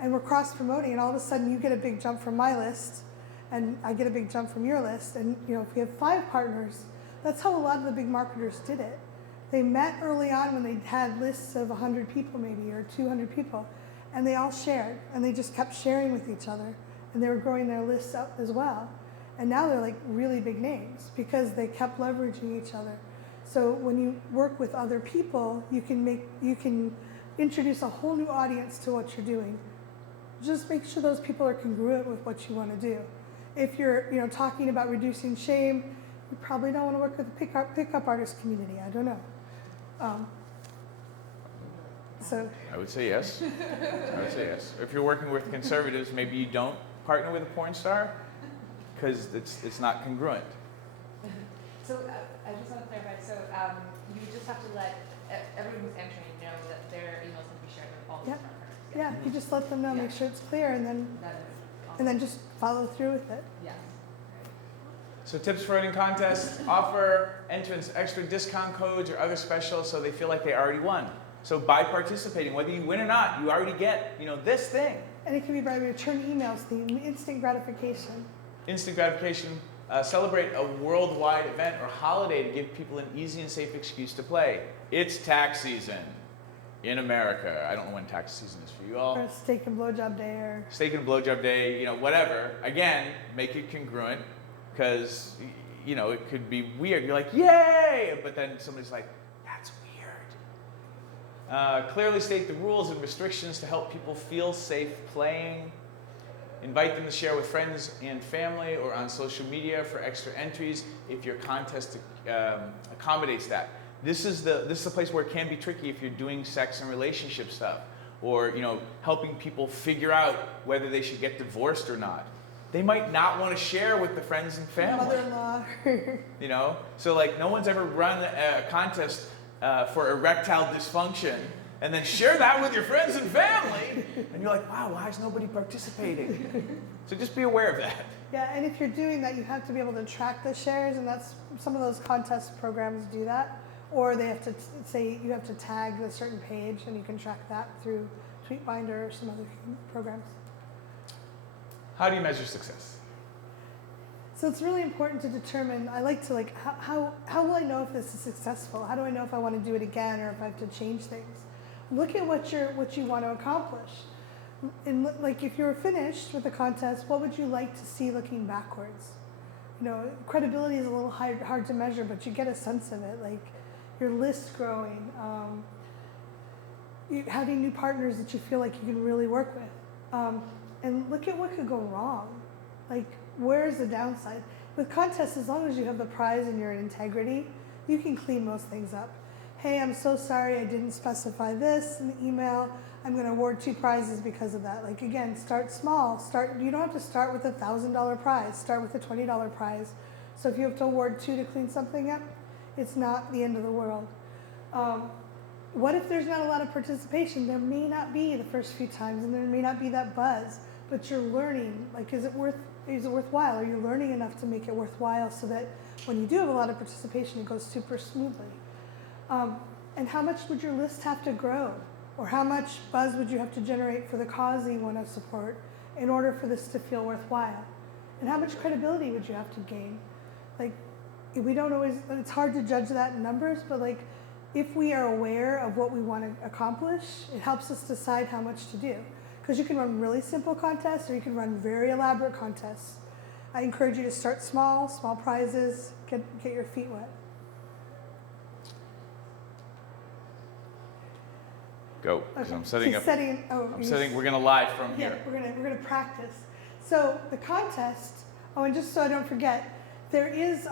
and we're cross-promoting, and all of a sudden you get a big jump from my list, and I get a big jump from your list. And if we have 5 partners, that's how a lot of the big marketers did it. They met early on when they had lists of 100 people maybe, or 200 people, and they all shared, and they just kept sharing with each other, and they were growing their lists up as well. And now they're really big names because they kept leveraging each other. So when you work with other people, you can introduce a whole new audience to what you're doing. just make sure those people are congruent with what you want to do. If you're, talking about reducing shame, you probably don't want to work with the pickup artist community. I don't know. So I would say yes. I would say yes. If you're working with conservatives, maybe you don't partner with a porn star because it's not congruent. So I just want to clarify. So you just have to let everyone who's entering know that their emails will be shared with all the Yep. different partners. yeah, you just let them know, make sure it's clear, and then That is and then just follow through with it. yes. So tips for running contests: offer entrants extra discount codes or other specials so they feel like they already won. So by participating, whether you win or not, you already get, this thing. And it can be by return emails, the instant gratification. Instant gratification. Celebrate a worldwide event or holiday to give people an easy and safe excuse to play. It's tax season in America. I don't know when tax season is for you all. Or a steak and blowjob day, or Steak and blowjob day, whatever. Again, make it congruent because, it could be weird. You're like, yay! But then somebody's like, that's weird. Clearly state the rules and restrictions to help people feel safe playing. Invite them to share with friends and family or on social media for extra entries if your contest accommodates that. This is the place where it can be tricky if you're doing sex and relationship stuff, or helping people figure out whether they should get divorced or not. They might not want to share with the friends and family. mother-in-law. So like no one's ever run a contest for erectile dysfunction and then share that with your friends and family, and you're like, wow, why is nobody participating? So just be aware of that. Yeah, and if you're doing that, you have to be able to track the shares, and that's some of those contest programs do that. Or they have to say you have to tag a certain page, and you can track that through Tweetbinder or some other programs. How do you measure success? So it's really important to determine. I like to how will I know if this is successful? How do I know if I want to do it again or if I have to change things? Look at what you want to accomplish. And like if you're finished with the contest, what would you like to see looking backwards? Credibility is a little hard to measure, but you get a sense of it. Like your list growing, having new partners that you feel like you can really work with, and look at what could go wrong. Like where's the downside? With contests, as long as you have the prize and you're in integrity, you can clean most things up. Hey, I'm so sorry I didn't specify this in the email. I'm going to award 2 prizes because of that. Like again, start small. You don't have to start with a $1,000 prize. Start with a $20 prize. So if you have to award 2 to clean something up, it's not the end of the world. What if there's not a lot of participation? There may not be the first few times, and there may not be that buzz, but you're learning. Like, is it worthwhile? Are you learning enough to make it worthwhile so that when you do have a lot of participation, it goes super smoothly? And how much would your list have to grow? Or how much buzz would you have to generate for the cause that you want to support in order for this to feel worthwhile? And how much credibility would you have to gain? Like, we don't always, it's hard to judge that in numbers, but like, if we are aware of what we want to accomplish, it helps us decide how much to do. Because you can run really simple contests or you can run very elaborate contests. I encourage you to start small prizes, get your feet wet. Go, because I'm setting up. We're gonna live from Yeah, here. we're gonna practice. So the contest. Oh, and just so I don't forget, there is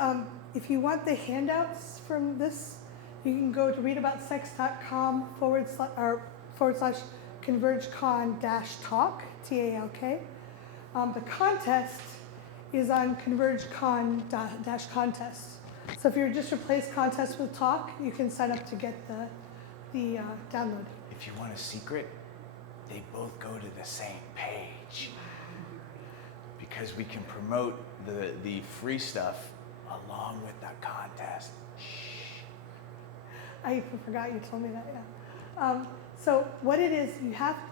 if you want the handouts from this, you can go to readaboutsex.com // ConvergeCon-talk, TALK. The contest is on ConvergeCon-contest. So if you just replace contest with talk, you can sign up to get the download. If you want a secret, they both go to the same page. Because we can promote the free stuff along with the contest. Shh. I forgot you told me that, yeah. So what it is,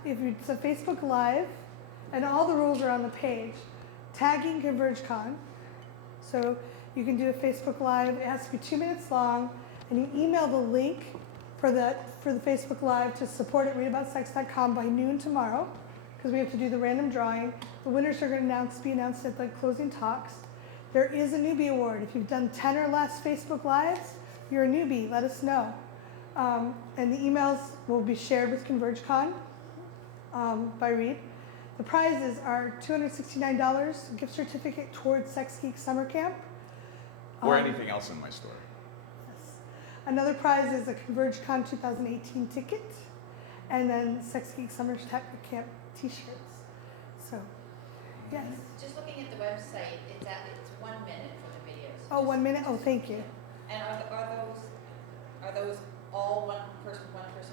it's a Facebook Live, and all the rules are on the page. Tagging ConvergeCon. So you can do a Facebook Live. It has to be 2 minutes long, and you email the link for the Facebook Live to support at readaboutsex.com by noon tomorrow, because we have to do the random drawing. The winners are going to be announced at the closing talks. There is a newbie award. If you've done 10 or less Facebook Lives, you're a newbie. Let us know. And the emails will be shared with ConvergeCon by Reed. The prizes are $269, gift certificate towards Sex Geek Summer Camp. Or anything else in my store. Yes. Another prize is a ConvergeCon 2018 ticket, and then Sex Geek Summer Camp T-shirts. So, yes. Just looking at the website, it's 1 minute for the videos. Oh, 1 minute. Oh, thank you. And are those all one person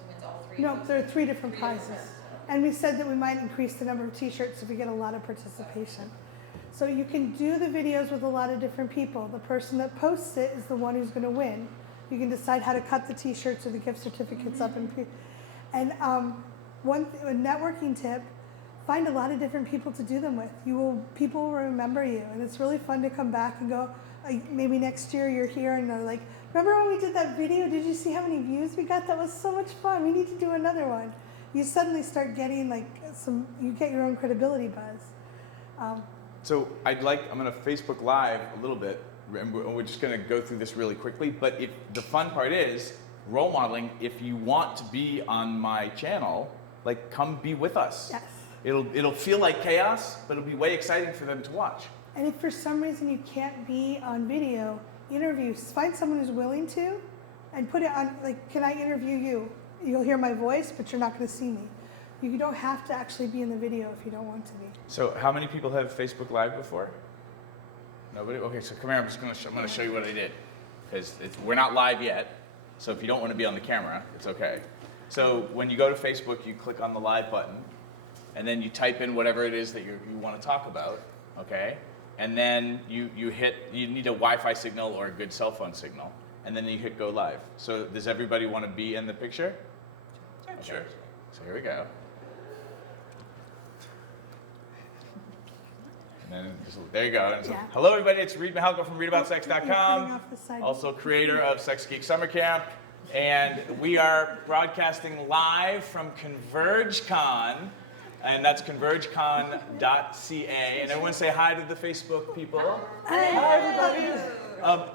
wins all three? No, of those? there are 3 different Three different prizes. prizes. And we said that we might increase the number of t-shirts if we get a lot of participation. So you can do the videos with a lot of different people. The person that posts it is the one who's going to win. You can decide how to cut the t-shirts or the gift certificates up. And a networking tip, find a lot of different people to do them with. People will remember you. And it's really fun to come back and go, maybe next year you're here and they're like, remember when we did that video? Did you see how many views we got? That was so much fun. We need to do another one. You suddenly start getting you get your own credibility buzz. So I'm gonna Facebook Live a little bit, and we're just gonna go through this really quickly, but the fun part is, role modeling, if you want to be on my channel, come be with us. Yes. It'll feel like chaos, but it'll be way exciting for them to watch. And if for some reason you can't be on video, find someone who's willing to, and put it on, can I interview you? You'll hear my voice, but you're not going to see me. You don't have to actually be in the video if you don't want to be. So how many people have Facebook Live before? Nobody? Okay, so come here, I'm gonna show you what I did. Because we're not live yet, so if you don't want to be on the camera, it's okay. So when you go to Facebook, you click on the live button, and then you type in whatever it is that you want to talk about, okay? And then you need a Wi-Fi signal or a good cell phone signal, and then you hit go live. So does everybody want to be in the picture? Sure. Okay. So here we go. And then there you go. And so, Yeah. hello everybody, it's Reed Mihalko from You're cutting readaboutssex.com, off the side. also creator of Sex Geek Summer Camp. And we are broadcasting live from ConvergeCon, and that's convergecon.ca. And everyone say hi to the Facebook people. Hi everybody.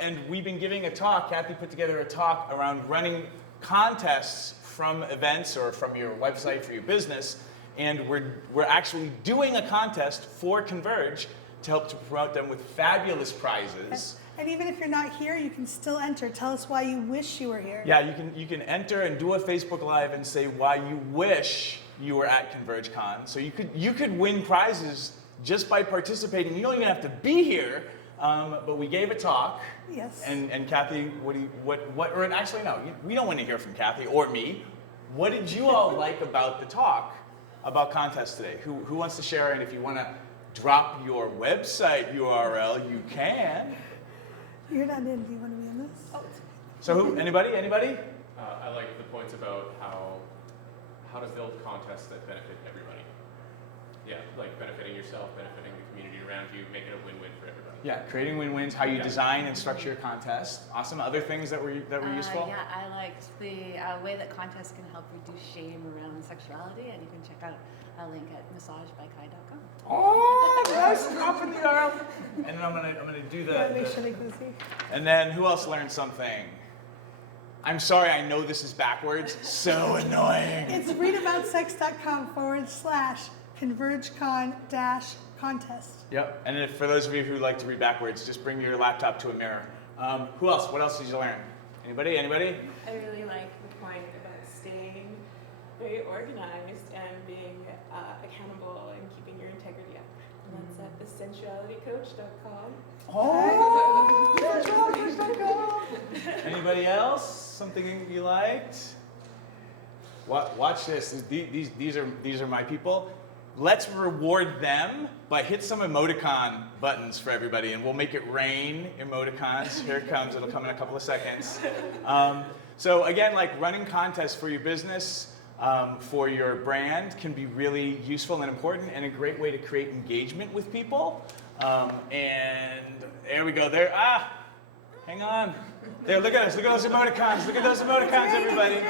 And we've been giving a talk, Kathy put together a talk around running contests from events or from your website for your business. And we're actually doing a contest for Converge to help to promote them with fabulous prizes. And even if you're not here, you can still enter. Tell us why you wish you were here. Yeah, you can enter and do a Facebook Live and say why you wish you were at ConvergeCon. So you could win prizes just by participating. You don't even have to be here. But we gave a talk. Yes. And Kathy, or actually no, we don't want to hear from Kathy or me. What did you all like about the talk about contests today? Who wants to share? And if you want to drop your website URL, you can. You're not in. Do you want to be in this? Oh, it's So who? Anybody? I like the points about how to build contests that benefit everybody. Yeah, like benefiting yourself, benefiting the community around you, make it a win-win for everybody. Yeah, creating win-wins, how you design and structure your contest. Awesome. Other things that were useful? Yeah, I liked the way that contests can help reduce shame around sexuality, and you can check out a link at massagebykai.com. Oh, nice dropping the arm. And then I'm gonna do Yeah, make sure the they can see. and then who else learned something? I'm sorry, I know this is backwards. So annoying. It's readaboutssex.com/ConvergeCon-contest. Yep. And then for those of you who like to read backwards, just bring your laptop to a mirror. Who else? What else did you learn? Anybody? I really like the point about staying very organized and being accountable and keeping your integrity up. And that's at thesensualitycoach.com. Oh! Anybody else? Something you liked? Watch this. These are my people. Let's reward them by hit some emoticon buttons for everybody, and we'll make it rain emoticons. Here it comes. It'll come in a couple of seconds. So again, like running contests for your business, for your brand can be really useful and important, and a great way to create engagement with people. And there we go. There. Hang on. There. Look at us. Look at those emoticons. Look at those emoticons, everybody.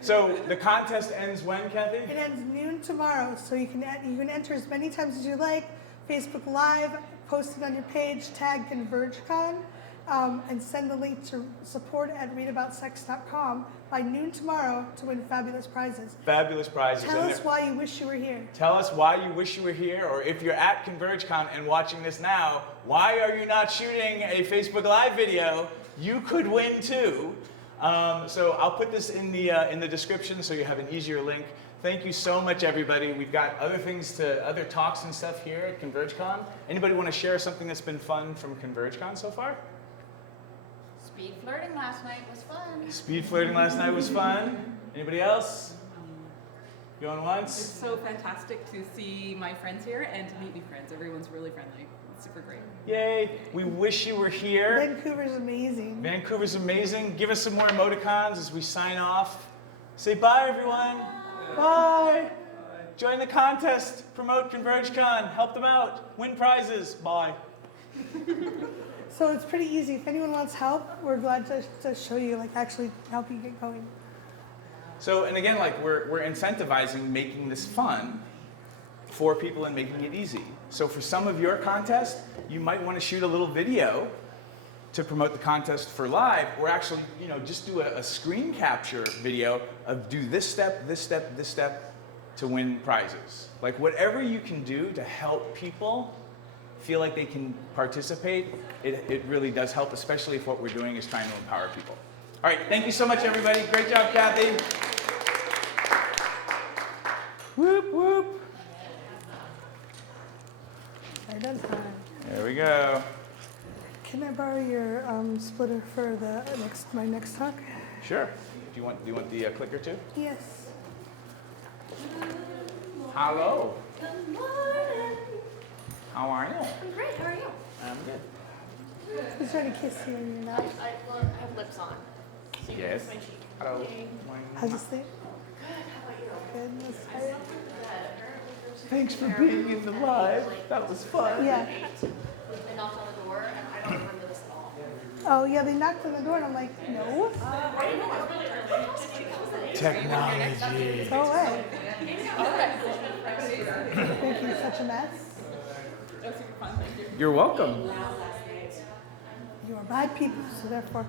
So the contest ends when, Kathy? It ends noon tomorrow, so you can enter as many times as you like. Facebook Live, post it on your page, tag ConvergeCon. and send the link to support@readaboutsex.com by noon tomorrow to win fabulous prizes. Fabulous prizes. Tell And us why you wish you were here. Tell us why you wish you were here, or if you're at ConvergeCon and watching this now, why are you not shooting a Facebook Live video? You could win too. So I'll put this in the description so you have an easier link. Thank you so much, everybody. We've got other talks and stuff here at ConvergeCon. Anybody want to share something that's been fun from ConvergeCon so far? Speed flirting last night was fun. Speed flirting last night was fun. Anybody else? Going It's once? so fantastic to see my friends here and to meet new friends. Everyone's really friendly. It's super great. Yay! We wish you were here. Vancouver's amazing. Vancouver's amazing. Give us some more emoticons as we sign off. Say bye, everyone. Bye. Join the contest. Promote ConvergeCon. Help them out. Win prizes. Bye. So it's pretty easy. If anyone wants help, we're glad to show you, like actually help you get going. So, and again, like we're incentivizing making this fun for people and making it easy. So for some of your contests, you might want to shoot a little video to promote the contest for live, or actually, just do a screen capture video of do this step, this step, this step to win prizes. Like whatever you can do to help people feel like they can participate, it really does help, especially if what we're doing is trying to empower people. All right, thank you so much, everybody. Great job, Kathy. Whoop, whoop. Right on time. There we go. Can I borrow your splitter for my next talk? Sure. Do you want the clicker too? Yes. Hello. Good morning. How are you? I'm great. How are you? I'm good. Who's trying to kiss you and you're not? I have lips on. So you can Yes. kiss my cheek. Hello. How's this thing? Good. How about you? Good. That's I great. slept pretty good. Apparently there's some Thanks for there being in the live. That was fun. Yeah. They knocked on the door, and I don't remember this at all. Oh yeah, they knocked on the door and I'm like, no. I didn't know it was really early. Technology. Go away. Thank you. Such a mess. That was super fun. Thank you. You're welcome. You are bad people, so therefore.